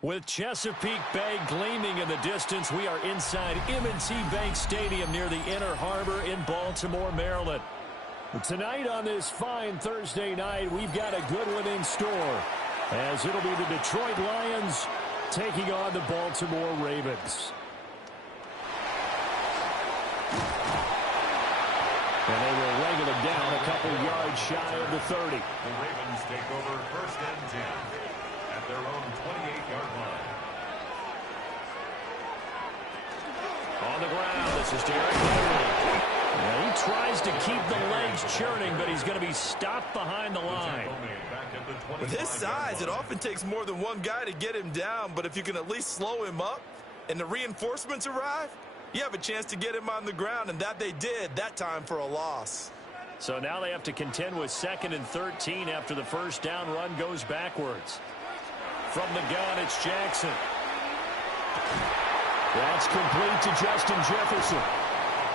With Chesapeake Bay gleaming in the distance, we are inside M&T Bank Stadium near the Inner Harbor in Baltimore, Maryland. Tonight on this fine Thursday night, we've got a good one in store, as it'll be the Detroit Lions taking on the Baltimore Ravens. And they will wrangle it down a couple yards shy of the 30. The Ravens take over 1st and 10 at their own 28-yard line. On the ground, this is Derrick Henry. Now he tries to keep the legs churning, but he's going to be stopped behind the line. With his size, it often takes more than one guy to get him down, but if you can at least slow him up and the reinforcements arrive, you have a chance to get him on the ground, and that they did that time for a loss. So now they have to contend with 2nd and 13 after the first down run goes backwards. From the gun, it's Jackson. That's complete to Justin Jefferson.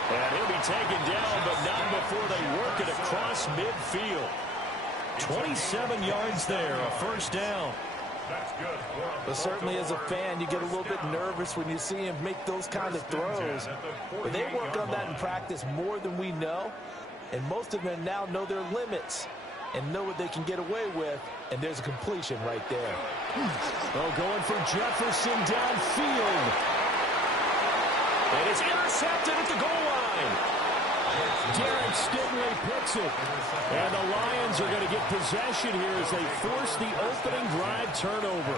And he'll be taken down, but not before they work it across midfield. 27 yards there, a first down. But certainly as a fan, you get a little bit nervous when you see him make those kind of throws. But they work on that in practice more than we know. And most of them now know their limits and know what they can get away with. And there's a completion right there. Oh, going for Jefferson downfield. And it's intercepted at the goal line. Derek Stingley picks it. And the Lions are going to get possession here as they force the opening drive turnover.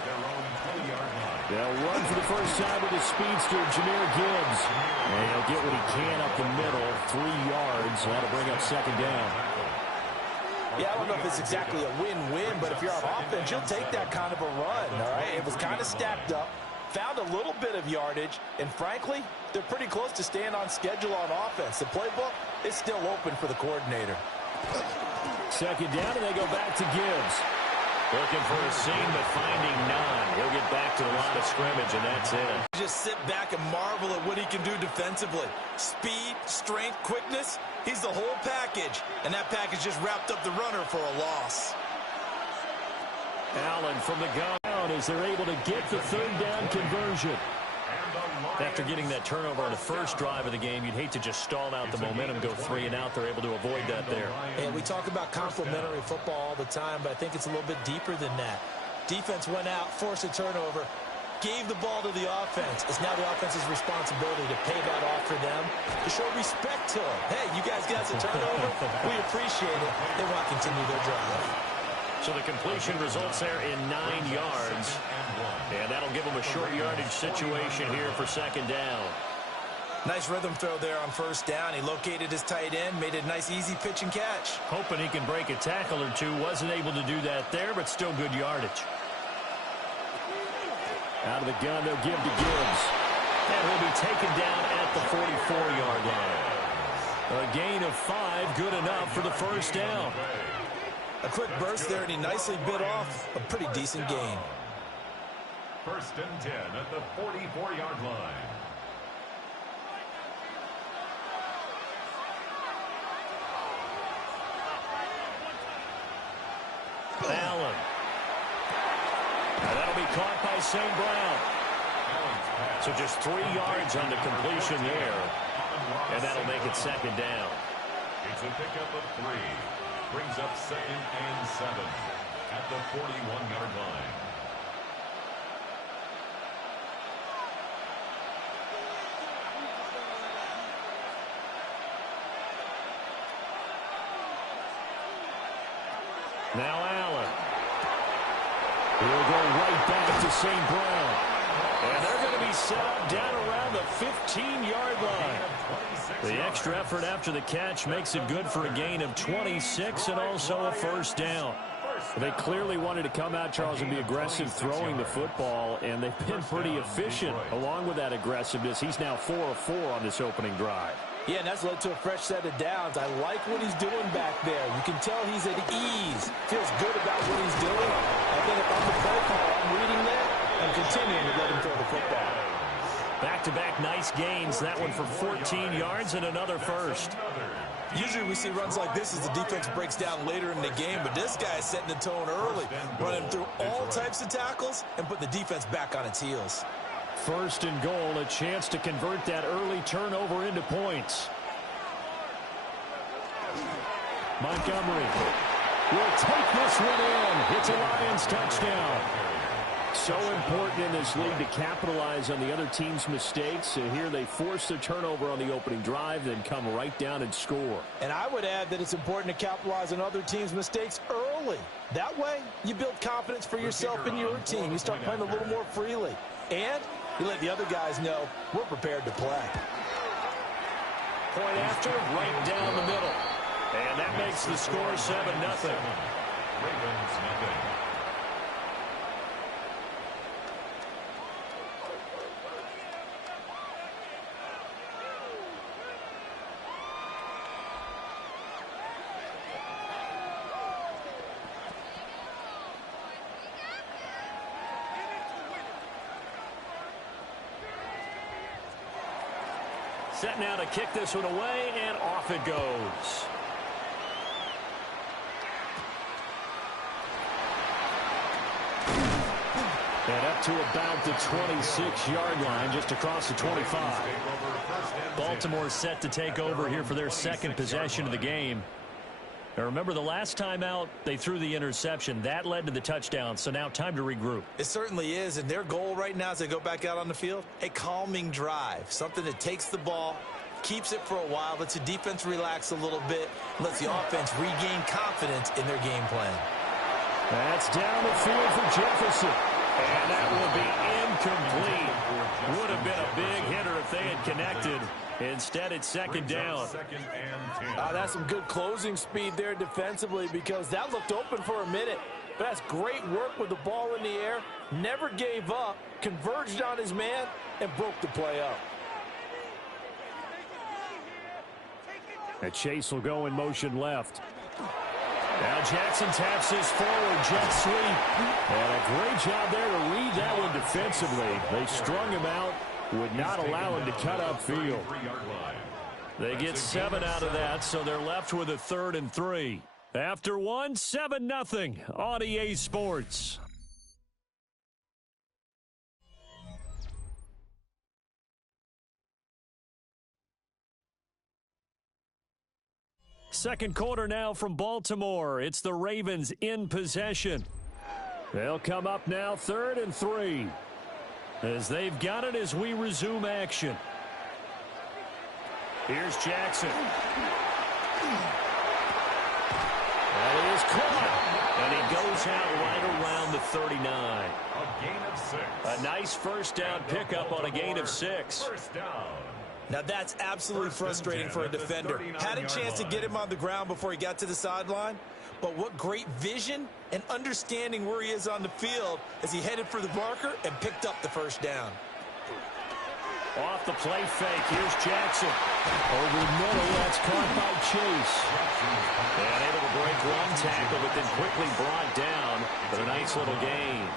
They'll run for the first time with the speedster, Jahmyr Gibbs. And he'll get what he can up the middle, 3 yards. That'll bring up 2nd down. Yeah, I don't know if it's exactly a win-win, but if you're on offense, you'll take that kind of a run, all right? It was kind of stacked up, found a little bit of yardage, and frankly, they're pretty close to staying on schedule on offense. The playbook is still open for the coordinator. 2nd down, and they go back to Gibbs. Looking for a seam, but finding none. He'll get back to the line of scrimmage, and that's it. Just sit back and marvel at what he can do defensively. Speed, strength, quickness, he's the whole package. And that package just wrapped up the runner for a loss. Allen from the gun as they're able to get the 3rd down conversion. After getting that turnover on the first drive of the game, you'd hate to just stall out the momentum, go 3 and out. They're able to avoid that there. And we talk about complementary football all the time, but I think it's a little bit deeper than that. Defense went out, forced a turnover, gave the ball to the offense. It's now the offense's responsibility to pay that off for them, to show respect to them. Hey, you guys got a turnover. We appreciate it. They want to continue their drive. So the completion results there in 9 yards. And that'll give them a short yardage situation here for 2nd down. Nice rhythm throw there on 1st down. He located his tight end, made a nice easy pitch and catch. Hoping he can break a tackle or two. Wasn't able to do that there, but still good yardage. Out of the gun, they'll give to Gibbs. And he'll be taken down at the 44-yard line. A gain of 5, good enough for the 1st down. A quick burst there, and he nicely bit off a pretty decent gain. 1st and 10 at the 44-yard line. Allen. And that'll be caught by St. Brown. So just 3 yards on the completion there. And that'll make it 2nd down. It's a pickup of 3. Brings up 2nd and 7 at the 41-yard line. Now Allen. He'll go right back to St. Brown. And they're going to be set up down around the 15-yard line. The extra effort after the catch makes it good for a gain of 26 and also a 1st down. They clearly wanted to come out, Charles, and be aggressive throwing the football, and they've been pretty efficient along with that aggressiveness. He's now 4 of 4 on this opening drive. Yeah, and that's led to a fresh set of downs. I like what he's doing back there. You can tell he's at ease. Feels good about what he's doing. I think if I'm the play call, I'm reading that and continuing to let him throw the football. Back-to-back nice gains. That one for 14 yards and another first. Usually we see runs like this as the defense breaks down later in the game, but this guy is setting the tone early, running through all types of tackles and putting the defense back on its heels. First and goal, a chance to convert that early turnover into points. Montgomery will take this one in. It's a Lions touchdown. So important in this league to capitalize on the other team's mistakes. So here they force the turnover on the opening drive, then come right down and score. And I would add that it's important to capitalize on other teams' mistakes early. That way, you build confidence for yourself and your team. You start playing a little more freely. And you let the other guys know we're prepared to play. Point after, right down the middle. And that makes the score 7-0. Ravens nothing. Set now to kick this one away, and off it goes. And up to about the 26-yard line, just across the 25. Baltimore set to take over here for their second possession of the game. Now remember, the last time out, they threw the interception. That led to the touchdown, so now time to regroup. It certainly is, and their goal right now as they go back out on the field, a calming drive, something that takes the ball, keeps it for a while, lets the defense relax a little bit, lets the offense regain confidence in their game plan. That's down the field for Jefferson. And that will be incomplete. Would have been a big hitter if they had connected. Instead, it's second down. That's some good closing speed there defensively, because that looked open for a minute. But that's great work with the ball in the air. Never gave up, converged on his man, and broke the play up. And Chase will go in motion left. Now Jackson taps this forward, jet sweep. And a great job there to read that one defensively. They strung him out, would not allow him to cut upfield. They get 7 out of that, so they're left with a 3rd and 3. After one, 7-0 on EA Sports. Second quarter now from Baltimore. It's the Ravens in possession. They'll come up now 3rd and 3. As they've got it as we resume action. Here's Jackson. That is caught. And he goes out right around the 39. A gain of 6. A nice first down pickup on a gain of 6. First down. Now that's absolutely frustrating for a defender. Had a chance to get him on the ground before he got to the sideline, but what great vision and understanding where he is on the field as he headed for the marker and picked up the first down. Off the play fake, here's Jackson. Over the middle, that's caught by Chase. And able to break one tackle, but then quickly brought down for a nice little gain.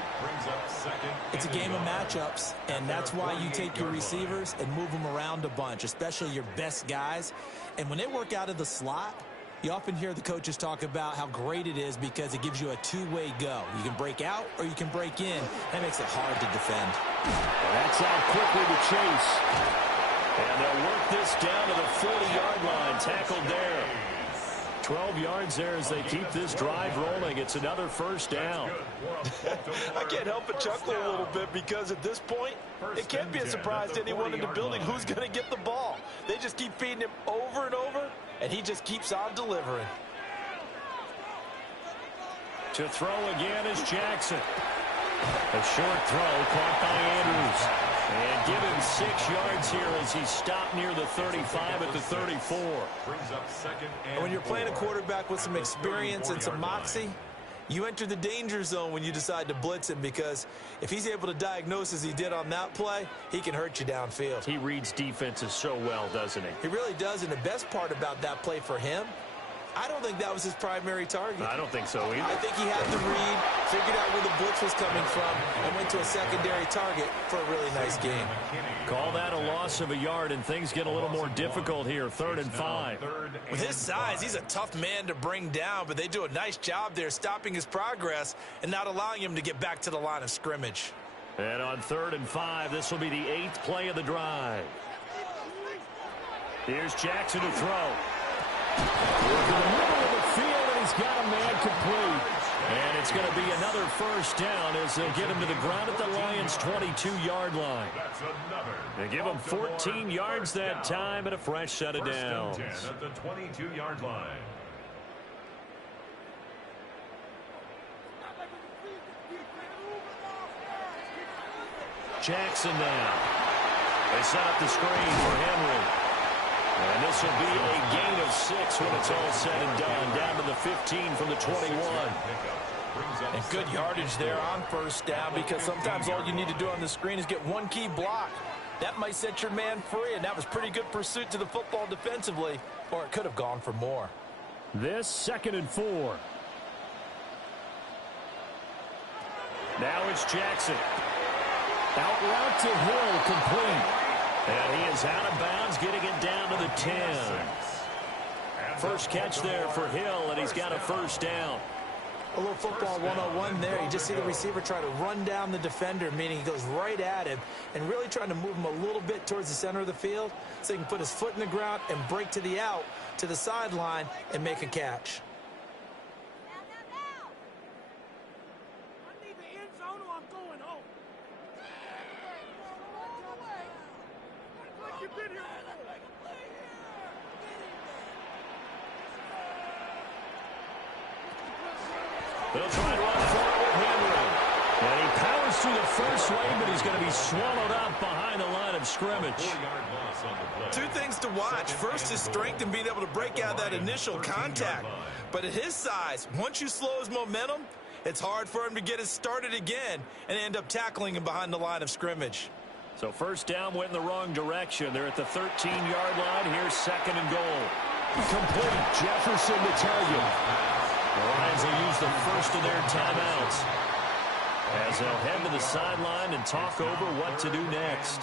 It's a game of matchups, and that's why you take your receivers and move them around a bunch, especially your best guys. And when they work out of the slot, you often hear the coaches talk about how great it is because it gives you a two-way go. You can break out or you can break in. That makes it hard to defend. That's out quickly to Chase. And they'll work this down to the 40-yard line. Tackled there. 12 yards there as they keep this drive rolling. It's another first down. I can't help but chuckle a little bit because at this point, it can't be a surprise to anyone in the building who's going to get the ball. They just keep feeding him over and over, and he just keeps on delivering. To throw again is Jackson. A short throw caught by Andrews. And give him 6 yards here as he's stopped near the 35 at the 34. And when you're playing a quarterback with some experience and some moxie, you enter the danger zone when you decide to blitz him, because if he's able to diagnose as he did on that play, he can hurt you downfield. He reads defenses so well, doesn't he? He really does, and the best part about that play for him, I don't think that was his primary target. I don't think so either. I think he had the read, figured out where the blitz was coming from, and went to a secondary target for a really nice game. Call that a loss of a yard, and things get a little more difficult here. 3rd and 5. With his size, he's a tough man to bring down, but they do a nice job there stopping his progress and not allowing him to get back to the line of scrimmage. And on 3rd and 5, this will be the 8th play of the drive. Here's Jackson to throw. Look in the middle of the field, and he's got a man complete. And it's going to be another first down as they'll get him to the ground at the Lions' 22-yard line. They give him 14 yards that time and a fresh set of downs. At the 22-yard line. Jackson now. They set up the screen for Henry. And this will be a gain of 6 when it's all said and done. Down to the 15 from the 21. And good yardage there on first down, because sometimes all you need to do on the screen is get one key block. That might set your man free, and that was pretty good pursuit to the football defensively, or it could have gone for more. This 2nd and 4. Now it's Jackson. Out route to Hill, complete. And he is out of bounds, getting it down to the 10. First catch there for Hill, and he's got a first down. A little football 101 there. You just see the receiver try to run down the defender, meaning he goes right at him, and really trying to move him a little bit towards the center of the field so he can put his foot in the ground and break to the out, to the sideline, and make a catch. They'll try to run forward with Henry. And he powers through the first wave, but he's going to be swallowed up behind the line of scrimmage. 2 things to watch. First, his strength and being able to break out that initial contact. But at his size, once you slow his momentum, it's hard for him to get it started again and end up tackling him behind the line of scrimmage. So first down went in the wrong direction. They're at the 13-yard line. Here's 2nd and goal. Complete. Jefferson to target. The Lions will use the first of their timeouts as they'll head to the sideline and talk over what to do next.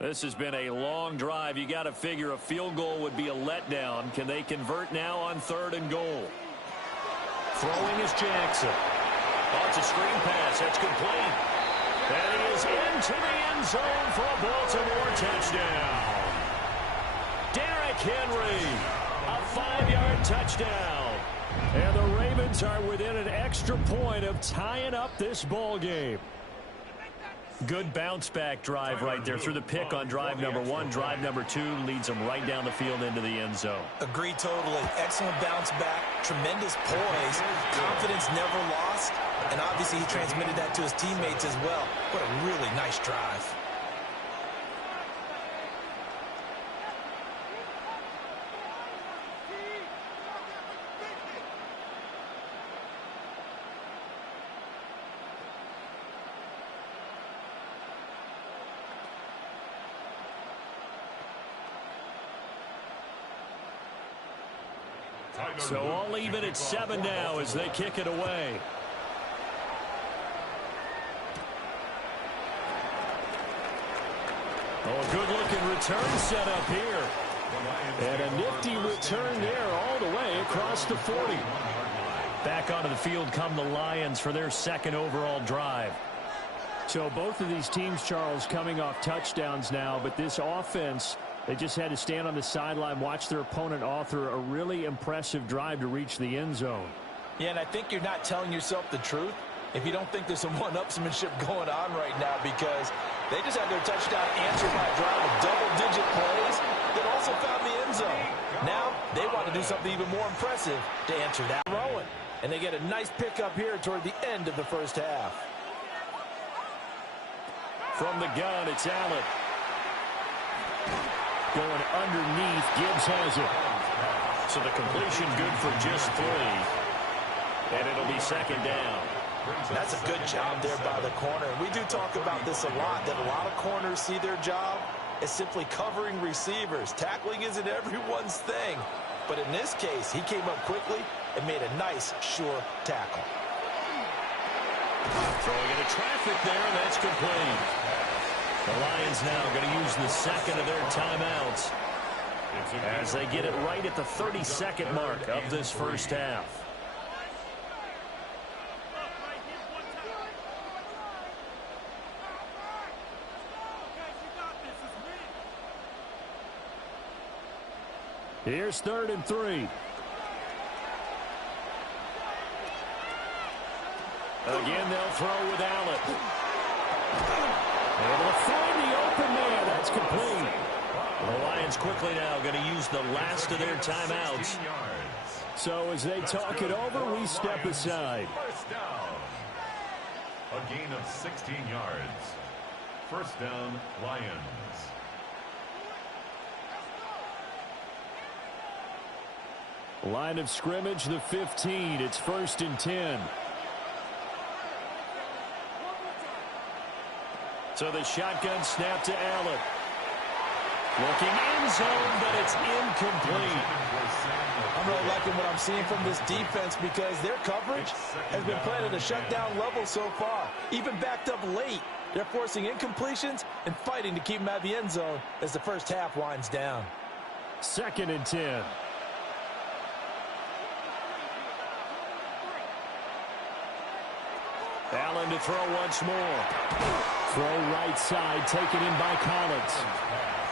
This has been a long drive. You got to figure a field goal would be a letdown. Can they convert now on 3rd and goal? Throwing is Jackson. Oh, it's a screen pass. That's complete. And he is into the end zone for a Baltimore touchdown. Derrick Henry, a 5-yard touchdown. And the Ravens are within an extra point of tying up this ball game. Good bounce-back drive right there through the pick on drive number 1. Drive number 2 leads them right down the field into the end zone. Agree totally. Excellent bounce back. Tremendous poise. Confidence never lost. And obviously he transmitted that to his teammates as well. What a really nice drive. So all even at 7 now as they kick it away. Oh, a good-looking return set up here. And a nifty return there all the way across the 40. Back onto the field come the Lions for their 2nd overall drive. So both of these teams, Charles, coming off touchdowns now, but this offense, they just had to stand on the sideline, watch their opponent author a really impressive drive to reach the end zone. Yeah, and I think you're not telling yourself the truth if you don't think there's some one-upsmanship going on right now, because they just had their touchdown answered by a drive of double-digit plays that also found the end zone. Now they want to do something even more impressive to answer that. Throwing, and they get a nice pickup here toward the end of the first half. From the gun, it's Allen. Going underneath, Gibbs has it. So the completion good for just 3. And it'll be second down. That's a good job there by the corner. We do talk about this a lot, that a lot of corners see their job as simply covering receivers. Tackling isn't everyone's thing. But in this case, he came up quickly and made a nice, sure tackle. Throwing into traffic there, and that's complete. The Lions now going to use the second of their timeouts as they get it right at the 30-second mark of this first half. Here's 3rd and 3. Again, they'll throw with Allen. Able to find the open man. That's complete. The Lions quickly now going to use the last of their timeouts. So as they talk it over, we step aside. First down. A gain of 16 yards. First down, Lions. Line of scrimmage, the 15. It's 1st and 10. So the shotgun snap to Allen. Looking end zone, but it's incomplete. I'm really liking what I'm seeing from this defense because their coverage has been played at a shutdown level so far. Even backed up late, they're forcing incompletions and fighting to keep them out of the end zone as the first half winds down. 2nd and 10. Allen to throw once more. Throw right side, taken in by Collins.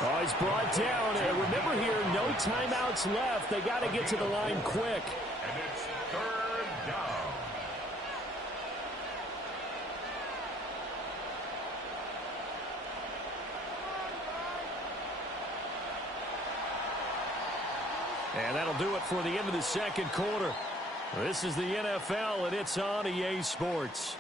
Oh, he's brought down. And remember here, no timeouts left. They got to get to the line quick. And it's 3rd down. And that'll do it for the end of the second quarter. This is the NFL, and it's on EA Sports.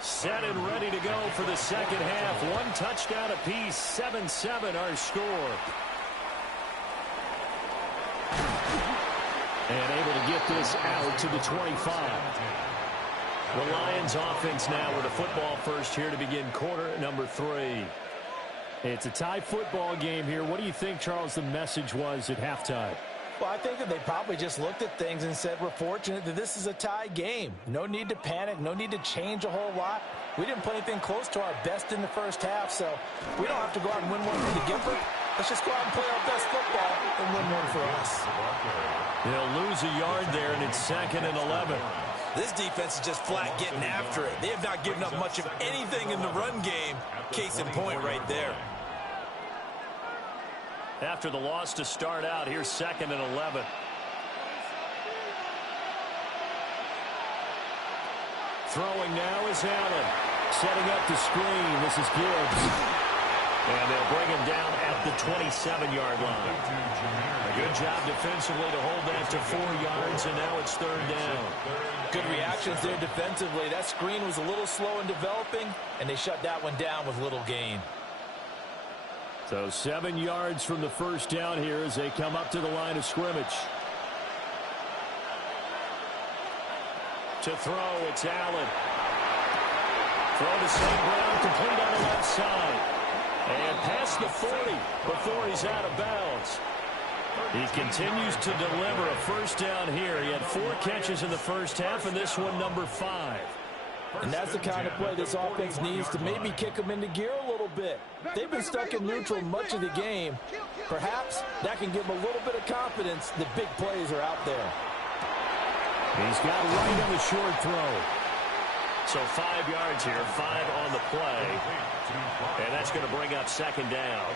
Set and ready to go for the second half. 1 touchdown apiece, 7-7 our score. And able to get this out to the 25. The Lions offense now with a football first here to begin quarter number 3. It's a tie football game here. What do you think, Charles, the message was at halftime? Well, I think that they probably just looked at things and said, we're fortunate that this is a tie game. No need to panic. No need to change a whole lot. We didn't play anything close to our best in the first half, so we don't have to go out and win one for the Gipper. Let's just go out and play our best football and win one for us. They'll lose a yard there, and it's 2nd and 11. This defense is just flat getting after it. They have not given up much of anything in the run game. Case in point right there. After the loss to start out, here's 2nd and 11. Throwing now is Allen. Setting up the screen. This is Gibbs. And they'll bring him down at the 27-yard line. A good job defensively to hold that to 4 yards, and now it's 3rd down. Good reactions there defensively. That screen was a little slow in developing, and they shut that one down with little gain. So 7 yards from the first down here as they come up to the line of scrimmage. To throw, it's Allen. Throw to St. Brown, complete on the left side. And past the 40 before he's out of bounds. He continues to deliver a first down here. He had 4 catches in the first half, and this one number 5. And that's the kind of play this offense needs to maybe kick them into gear a little bit. They've been stuck in neutral much of the game. Perhaps that can give them a little bit of confidence that big plays are out there. He's got right on the short throw. So 5 yards here, 5 on the play. And that's going to bring up 2nd down.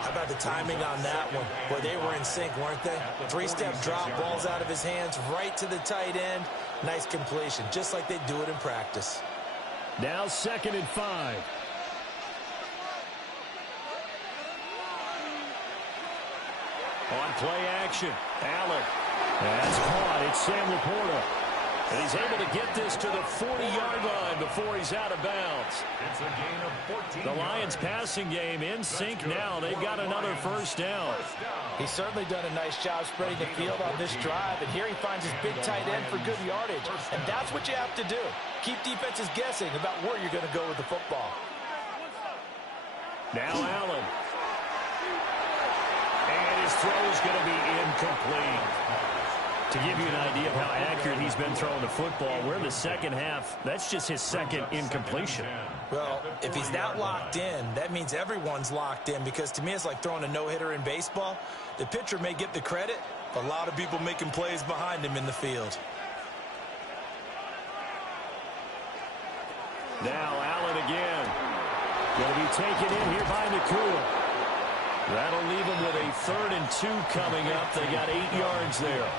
How about the timing on that one? Boy, they were in sync, weren't they? 3-step drop, balls out of his hands, right to the tight end. Nice completion, just like they do it in practice. Now 2nd and 5. On play action, Allen. That's caught. It's Sam Laporta. And he's able to get this to the 40-yard line before he's out of bounds. It's a gain of 14 The Lions' passing game in sync now. They've got another first down. He's certainly done a nice job spreading the field on this drive, and here he finds his big tight end for good yardage. And that's what you have to do. Keep defenses guessing about where you're going to go with the football. Now Allen. And his throw is going to be incomplete. To give you an idea of how accurate he's been throwing the football, we're in the second half. That's just his second incompletion. Well, if he's not locked in, that means everyone's locked in, because to me it's like throwing a no-hitter in baseball. The pitcher may get the credit, but a lot of people making plays behind him in the field. Now Allen again. Going to be taken in here by Nakua. That'll leave him with a 3rd and 2 coming up. They got 8 yards there.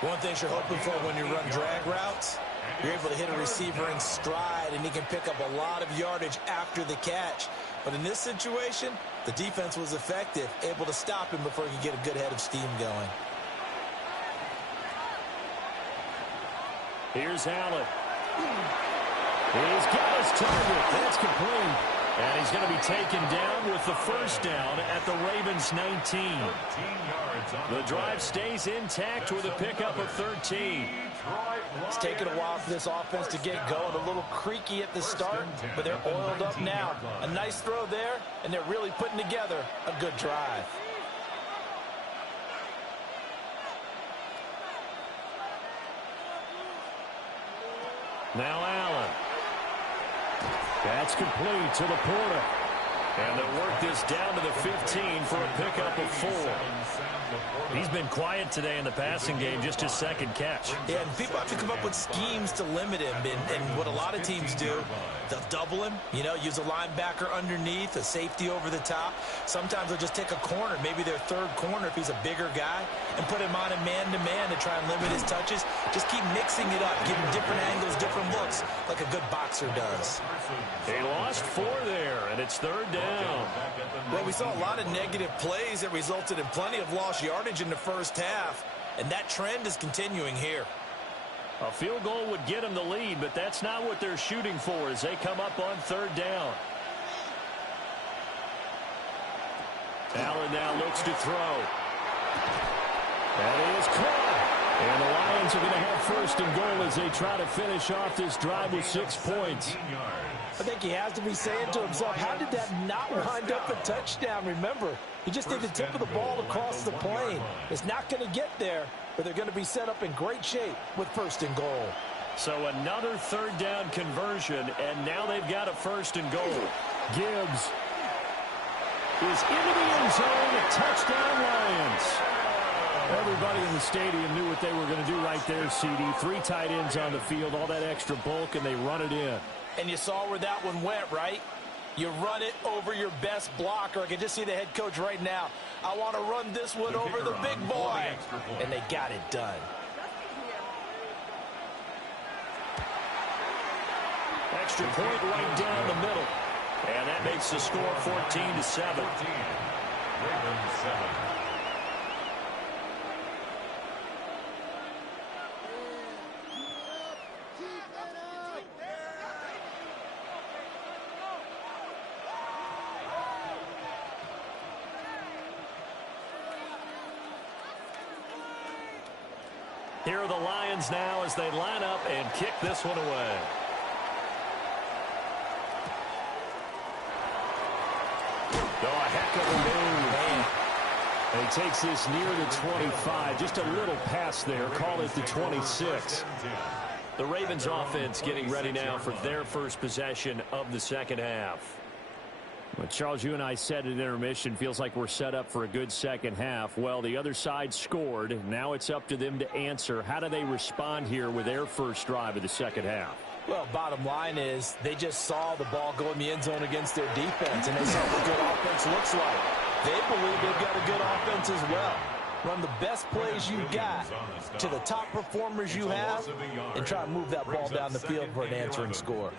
One thing you're hoping for when you run drag routes, you're able to hit a receiver in stride, and he can pick up a lot of yardage after the catch. But in this situation, the defense was effective, able to stop him before he could get a good head of steam going. Here's Allen. He's got his target. That's complete. And he's going to be taken down with the first down at the Ravens' 19. The drive stays intact with a pickup of 13. It's taken a while for this offense to get going. A little creaky at the start, but they're oiled up now. A nice throw there, and they're really putting together a good drive. Now Allen. That's complete to the Porter. And they'll work this down to the 15 for a pickup of 4. He's been quiet today in the passing game, just his second catch. Yeah, and people have to come up with schemes to limit him. And what a lot of teams do, they'll double him, use a linebacker underneath, a safety over the top. Sometimes they'll just take a corner, maybe their 3rd corner if he's a bigger guy, and put him on a man-to-man to try and limit his touches. Just keep mixing it up, give him different angles, different looks, like a good boxer does. He lost 4 there, and it's 3rd down. Well, we saw a lot of negative plays that resulted in plenty of lost yardage in the first half, and that trend is continuing here. A field goal would get them the lead, but that's not what they're shooting for as they come up on 3rd down. Allen now looks to throw. That is caught. And the Lions are going to have 1st and goal as they try to finish off this drive with 6 points. I think he has to be saying to himself, how did that not wind up a touchdown? Remember, he just did the tip of the ball across the plane. It's not going to get there, but they're going to be set up in great shape with 1st and goal. So another 3rd down conversion, and now they've got a 1st and goal. Gibbs is into the end zone. Touchdown, Lions. Everybody in the stadium knew what they were going to do right there, CD. 3 tight ends on the field, all that extra bulk, and they run it in. And you saw where that one went, right? You run it over your best blocker. I can just see the head coach right now. I want to run this one over the big boy. And they got it done. Extra point right down the middle. And that makes the score 14-7. Ravens 7. Here are the Lions now as they line up and kick this one away. Oh, a heck of a move. And he takes this near the 25. Just a little pass there. Call it the 26. The Ravens offense getting ready now for their first possession of the second half. Well, Charles, you and I said at intermission, feels like we're set up for a good second half. Well, the other side scored. Now it's up to them to answer. How do they respond here with their first drive of the second half? Well, bottom line is they just saw the ball go in the end zone against their defense, and they saw what good offense looks like. They believe they've got a good offense as well. Run the best plays you got to the top performers you have and try and move that ball down the field for an answering score.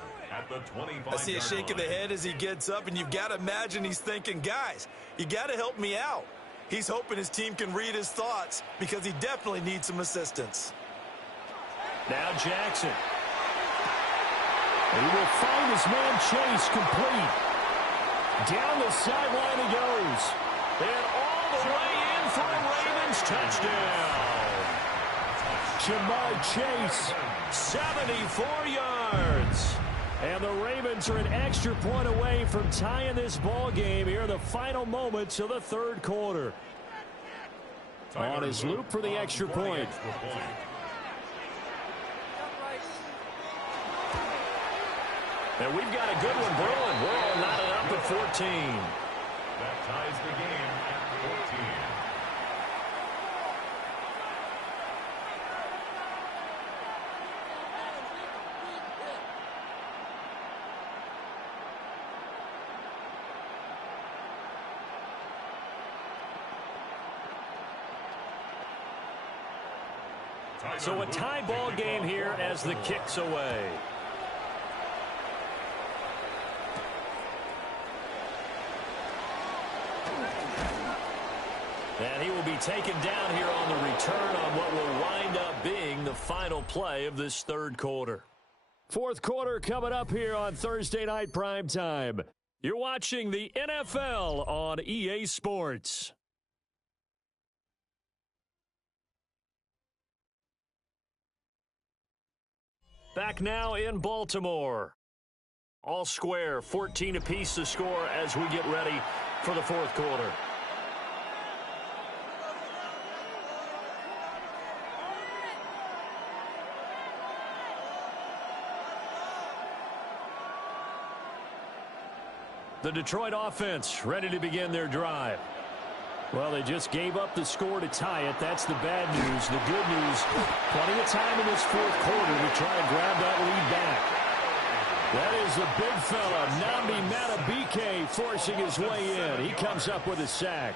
I see a shake of the head as he gets up, and you've got to imagine he's thinking, guys, you got to help me out. He's hoping his team can read his thoughts because he definitely needs some assistance. Now Jackson. He will find his man Chase complete. Down the sideline he goes. And all the way in for a Ravens touchdown. Ja'Marr Chase, 74 yards. And the Ravens are an extra point away from tying this ball game here in the final moments of the third quarter. On his loop for the extra point. And we've got a good one brewing. We're all knotted up at 14. That ties the game at 14. So a tie ball game here as the kick's away. And he will be taken down here on the return on what will wind up being the final play of this third quarter. Fourth quarter coming up here on Thursday Night Primetime. You're watching the NFL on EA Sports. Back now in Baltimore. All square, 14 apiece to score as we get ready for the fourth quarter. The Detroit offense ready to begin their drive. Well, they just gave up the score to tie it. That's the bad news. The good news, plenty of time in this fourth quarter to try and grab that lead back. That is the big fella, Nnamdi Madubuike, forcing his way in. He comes up with a sack.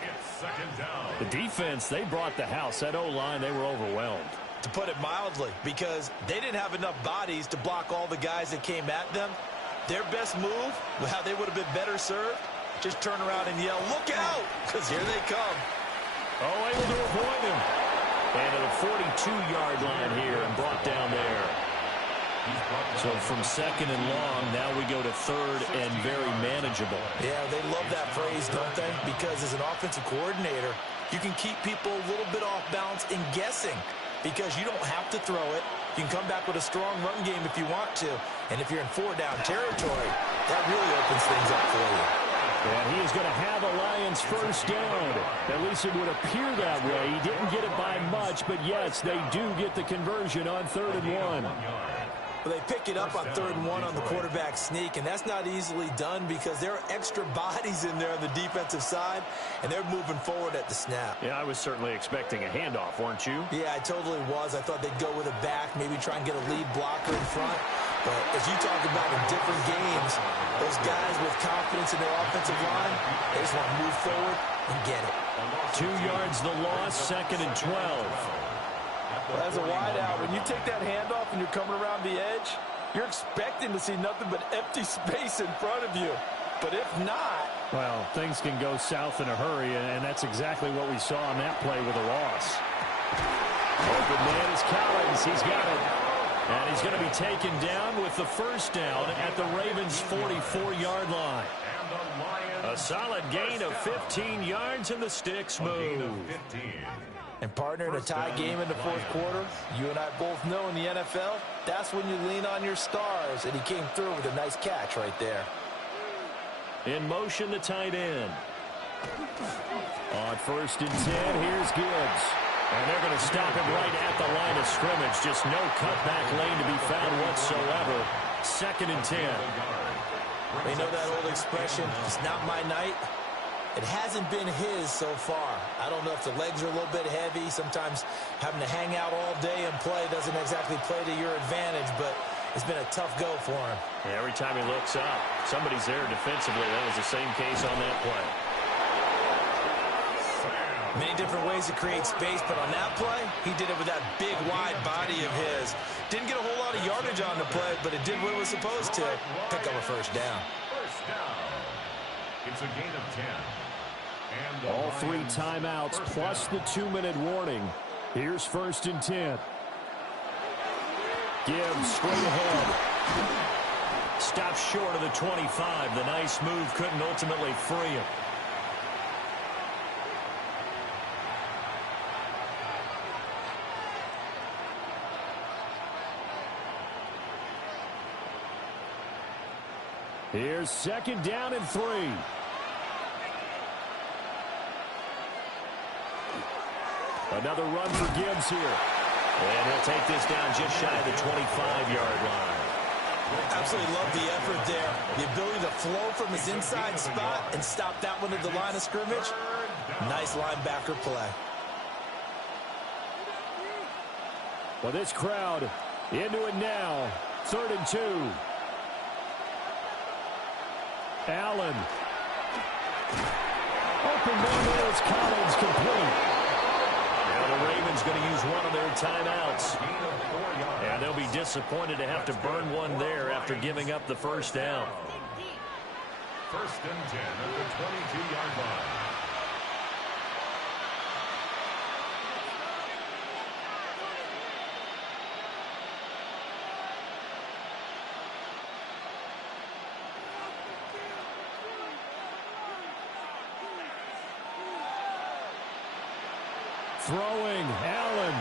The defense, they brought the house. That O-line, they were overwhelmed. To put it mildly, because they didn't have enough bodies to block all the guys that came at them. Their best move, how they would have been better served, just turn around and yell, "Look out!" Because here they come. Oh, able to avoid him. And at a 42-yard line here and brought down there. So from second and long, now we go to third and very manageable. Yeah, they love that phrase, don't they? Because as an offensive coordinator, you can keep people a little bit off balance and guessing because you don't have to throw it. You can come back with a strong run game if you want to. And if you're in four-down territory, that really opens things up for you. And he is going to have a Lions first down. At least it would appear that way. He didn't get it by much, but yes, they do get the conversion on 3rd and 1. Well, they pick it up on 3rd and 1 on the quarterback sneak, and that's not easily done because there are extra bodies in there on the defensive side, and they're moving forward at the snap. Yeah, I was certainly expecting a handoff, weren't you? Yeah, I totally was. I thought they'd go with it back, maybe try and get a lead blocker in front. But as you talk about in different games, those guys with confidence in their offensive line, they just want to move forward and get it. 2 yards the loss, 2nd and 12. Well, as a wideout, when you take that handoff and you're coming around the edge, you're expecting to see nothing but empty space in front of you. But if not... Well, things can go south in a hurry, and that's exactly what we saw on that play with a loss. Open man is Collins. He's got it. And he's going to be taken down with the first down at the Ravens' 44-yard line. A solid gain of 15 yards, and the sticks move. And partner, in a tie game in the fourth quarter, you and I both know in the NFL, that's when you lean on your stars, and he came through with a nice catch right there. In motion, the tight end. On 1st and 10, here's Gibbs. And they're going to stop him right at the line of scrimmage. Just no cutback lane to be found whatsoever. 2nd and 10. They know that old expression, it's not my night. It hasn't been his so far. I don't know if the legs are a little bit heavy. Sometimes having to hang out all day and play doesn't exactly play to your advantage, but it's been a tough go for him. Yeah, every time he looks up, somebody's there defensively. That was the same case on that play. Many different ways to create space, but on that play, he did it with that big, wide body of his. Didn't get a whole lot of yardage on the play, but it did what it was supposed to. Pick up a first down. It's a gain of 10. And all 3 timeouts plus the 2-minute warning. Here's 1st and 10. Gibbs straight ahead. Stops short of the 25. The nice move couldn't ultimately free him. Here's second down and 3. Another run for Gibbs here. And he'll take this down just shy of the 25-yard line. Absolutely love the effort there. The ability to flow from his inside spot and stop that one at the line of scrimmage. Nice linebacker play. Well, this crowd into it now. 3rd and 2. Allen. Open man there is Collins, complete. Now the Ravens going to use one of their timeouts. And they'll be disappointed to have to burn one there after giving up the first down. 1st and 10 at the 22-yard line. Throwing, Allen.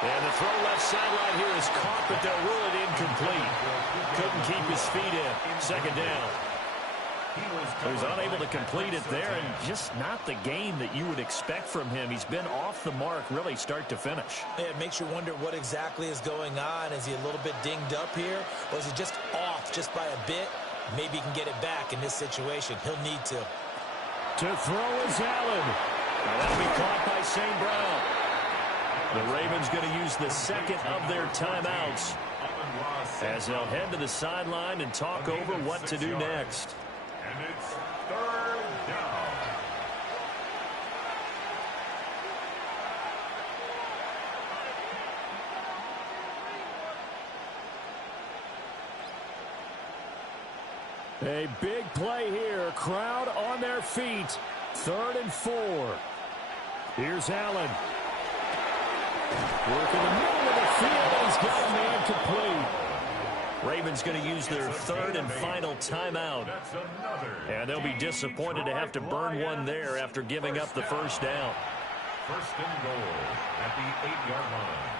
And the throw left sideline here is caught, but they'll rule it incomplete. Couldn't keep his feet in. 2nd down. He was unable to complete it there, and just not the game that you would expect from him. He's been off the mark really start to finish. Yeah, it makes you wonder what exactly is going on. Is he a little bit dinged up here, or is he just off just by a bit? Maybe he can get it back in this situation. He'll need to. To throw is Allen. Now that'll be caught by St. Brown. The Ravens going to use the second of their timeouts as they'll head to the sideline and talk over what to do next. And it's 3rd down. A big play here. Crowd on their feet. 3rd and 4. Here's Allen. Working the middle of the field. He's got a man complete. Ravens going to use their 3rd and final timeout. And they'll be disappointed to have to burn one there after giving up the first down. 1st and goal at the 8-yard line.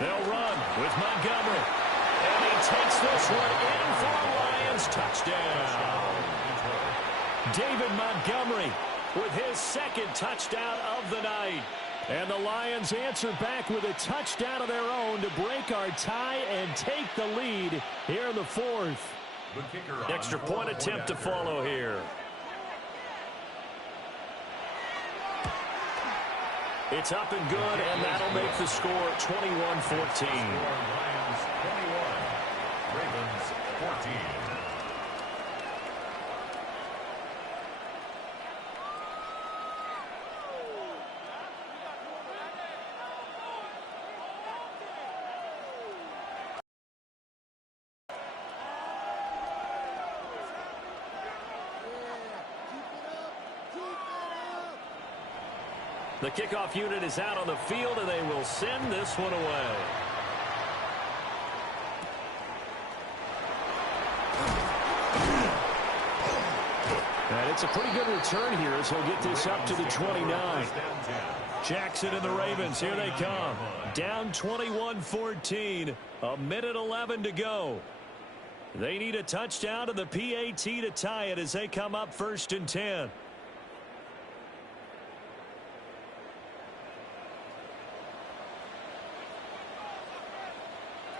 They'll run with Montgomery. And he takes this one in for a Lions touchdown. David Montgomery with his 2nd touchdown of the night. And the Lions answer back with a touchdown of their own to break our tie and take the lead here in the 4th. Extra point attempt to follow here. It's up and good, and that'll make the score 21-14. Lions 21, Ravens 14. The kickoff unit is out on the field, and they will send this one away. And it's a pretty good return here as he'll get this up to the 29. Jackson and the Ravens, here they come. Down 21-14, 1:11 to go. They need a touchdown to the PAT to tie it as they come up 1st and 10.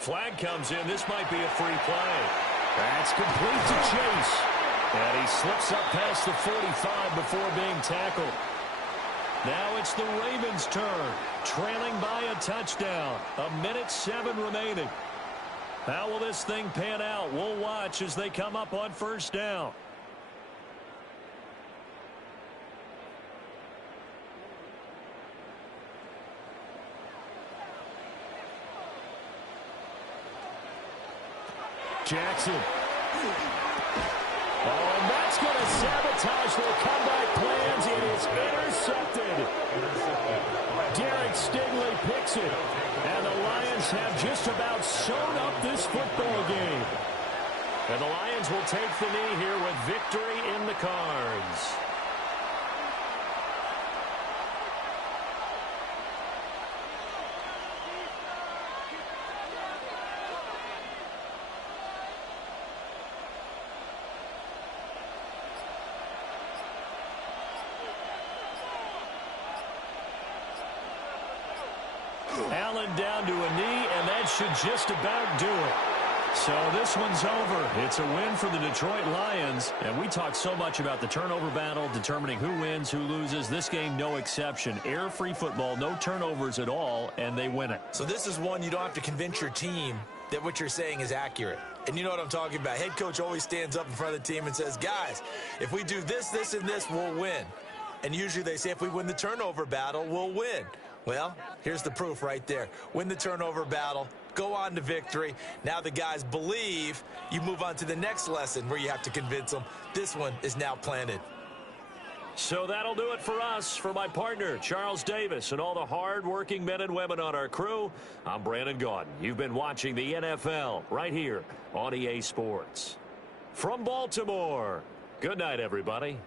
Flag comes in. This might be a free play. That's complete to Chase. And he slips up past the 45 before being tackled. Now it's the Ravens' turn, trailing by a touchdown. 1:07 remaining. How will this thing pan out? We'll watch as they come up on 1st down. Jackson. Oh, and that's going to sabotage their comeback plans. It is intercepted. Derek Stingley picks it. And the Lions have just about sewn up this football game. And the Lions will take the knee here with victory in the cards. Allen down to a knee, and that should just about do it. So this one's over. It's a win for the Detroit Lions. And we talked so much about the turnover battle, determining who wins, who loses. This game, no exception. Error-free football, no turnovers at all, and they win it. So this is one you don't have to convince your team that what you're saying is accurate. And you know what I'm talking about. Head coach always stands up in front of the team and says, guys, if we do this, this, and this, we'll win. And usually they say if we win the turnover battle, we'll win. Well, here's the proof right there. Win the turnover battle, go on to victory. Now the guys believe. You move on to the next lesson where you have to convince them. This one is now planted. So that'll do it for us. For my partner, Charles Davis, and all the hard-working men and women on our crew, I'm Brandon Gaudin. You've been watching the NFL right here on EA Sports. From Baltimore, good night, everybody.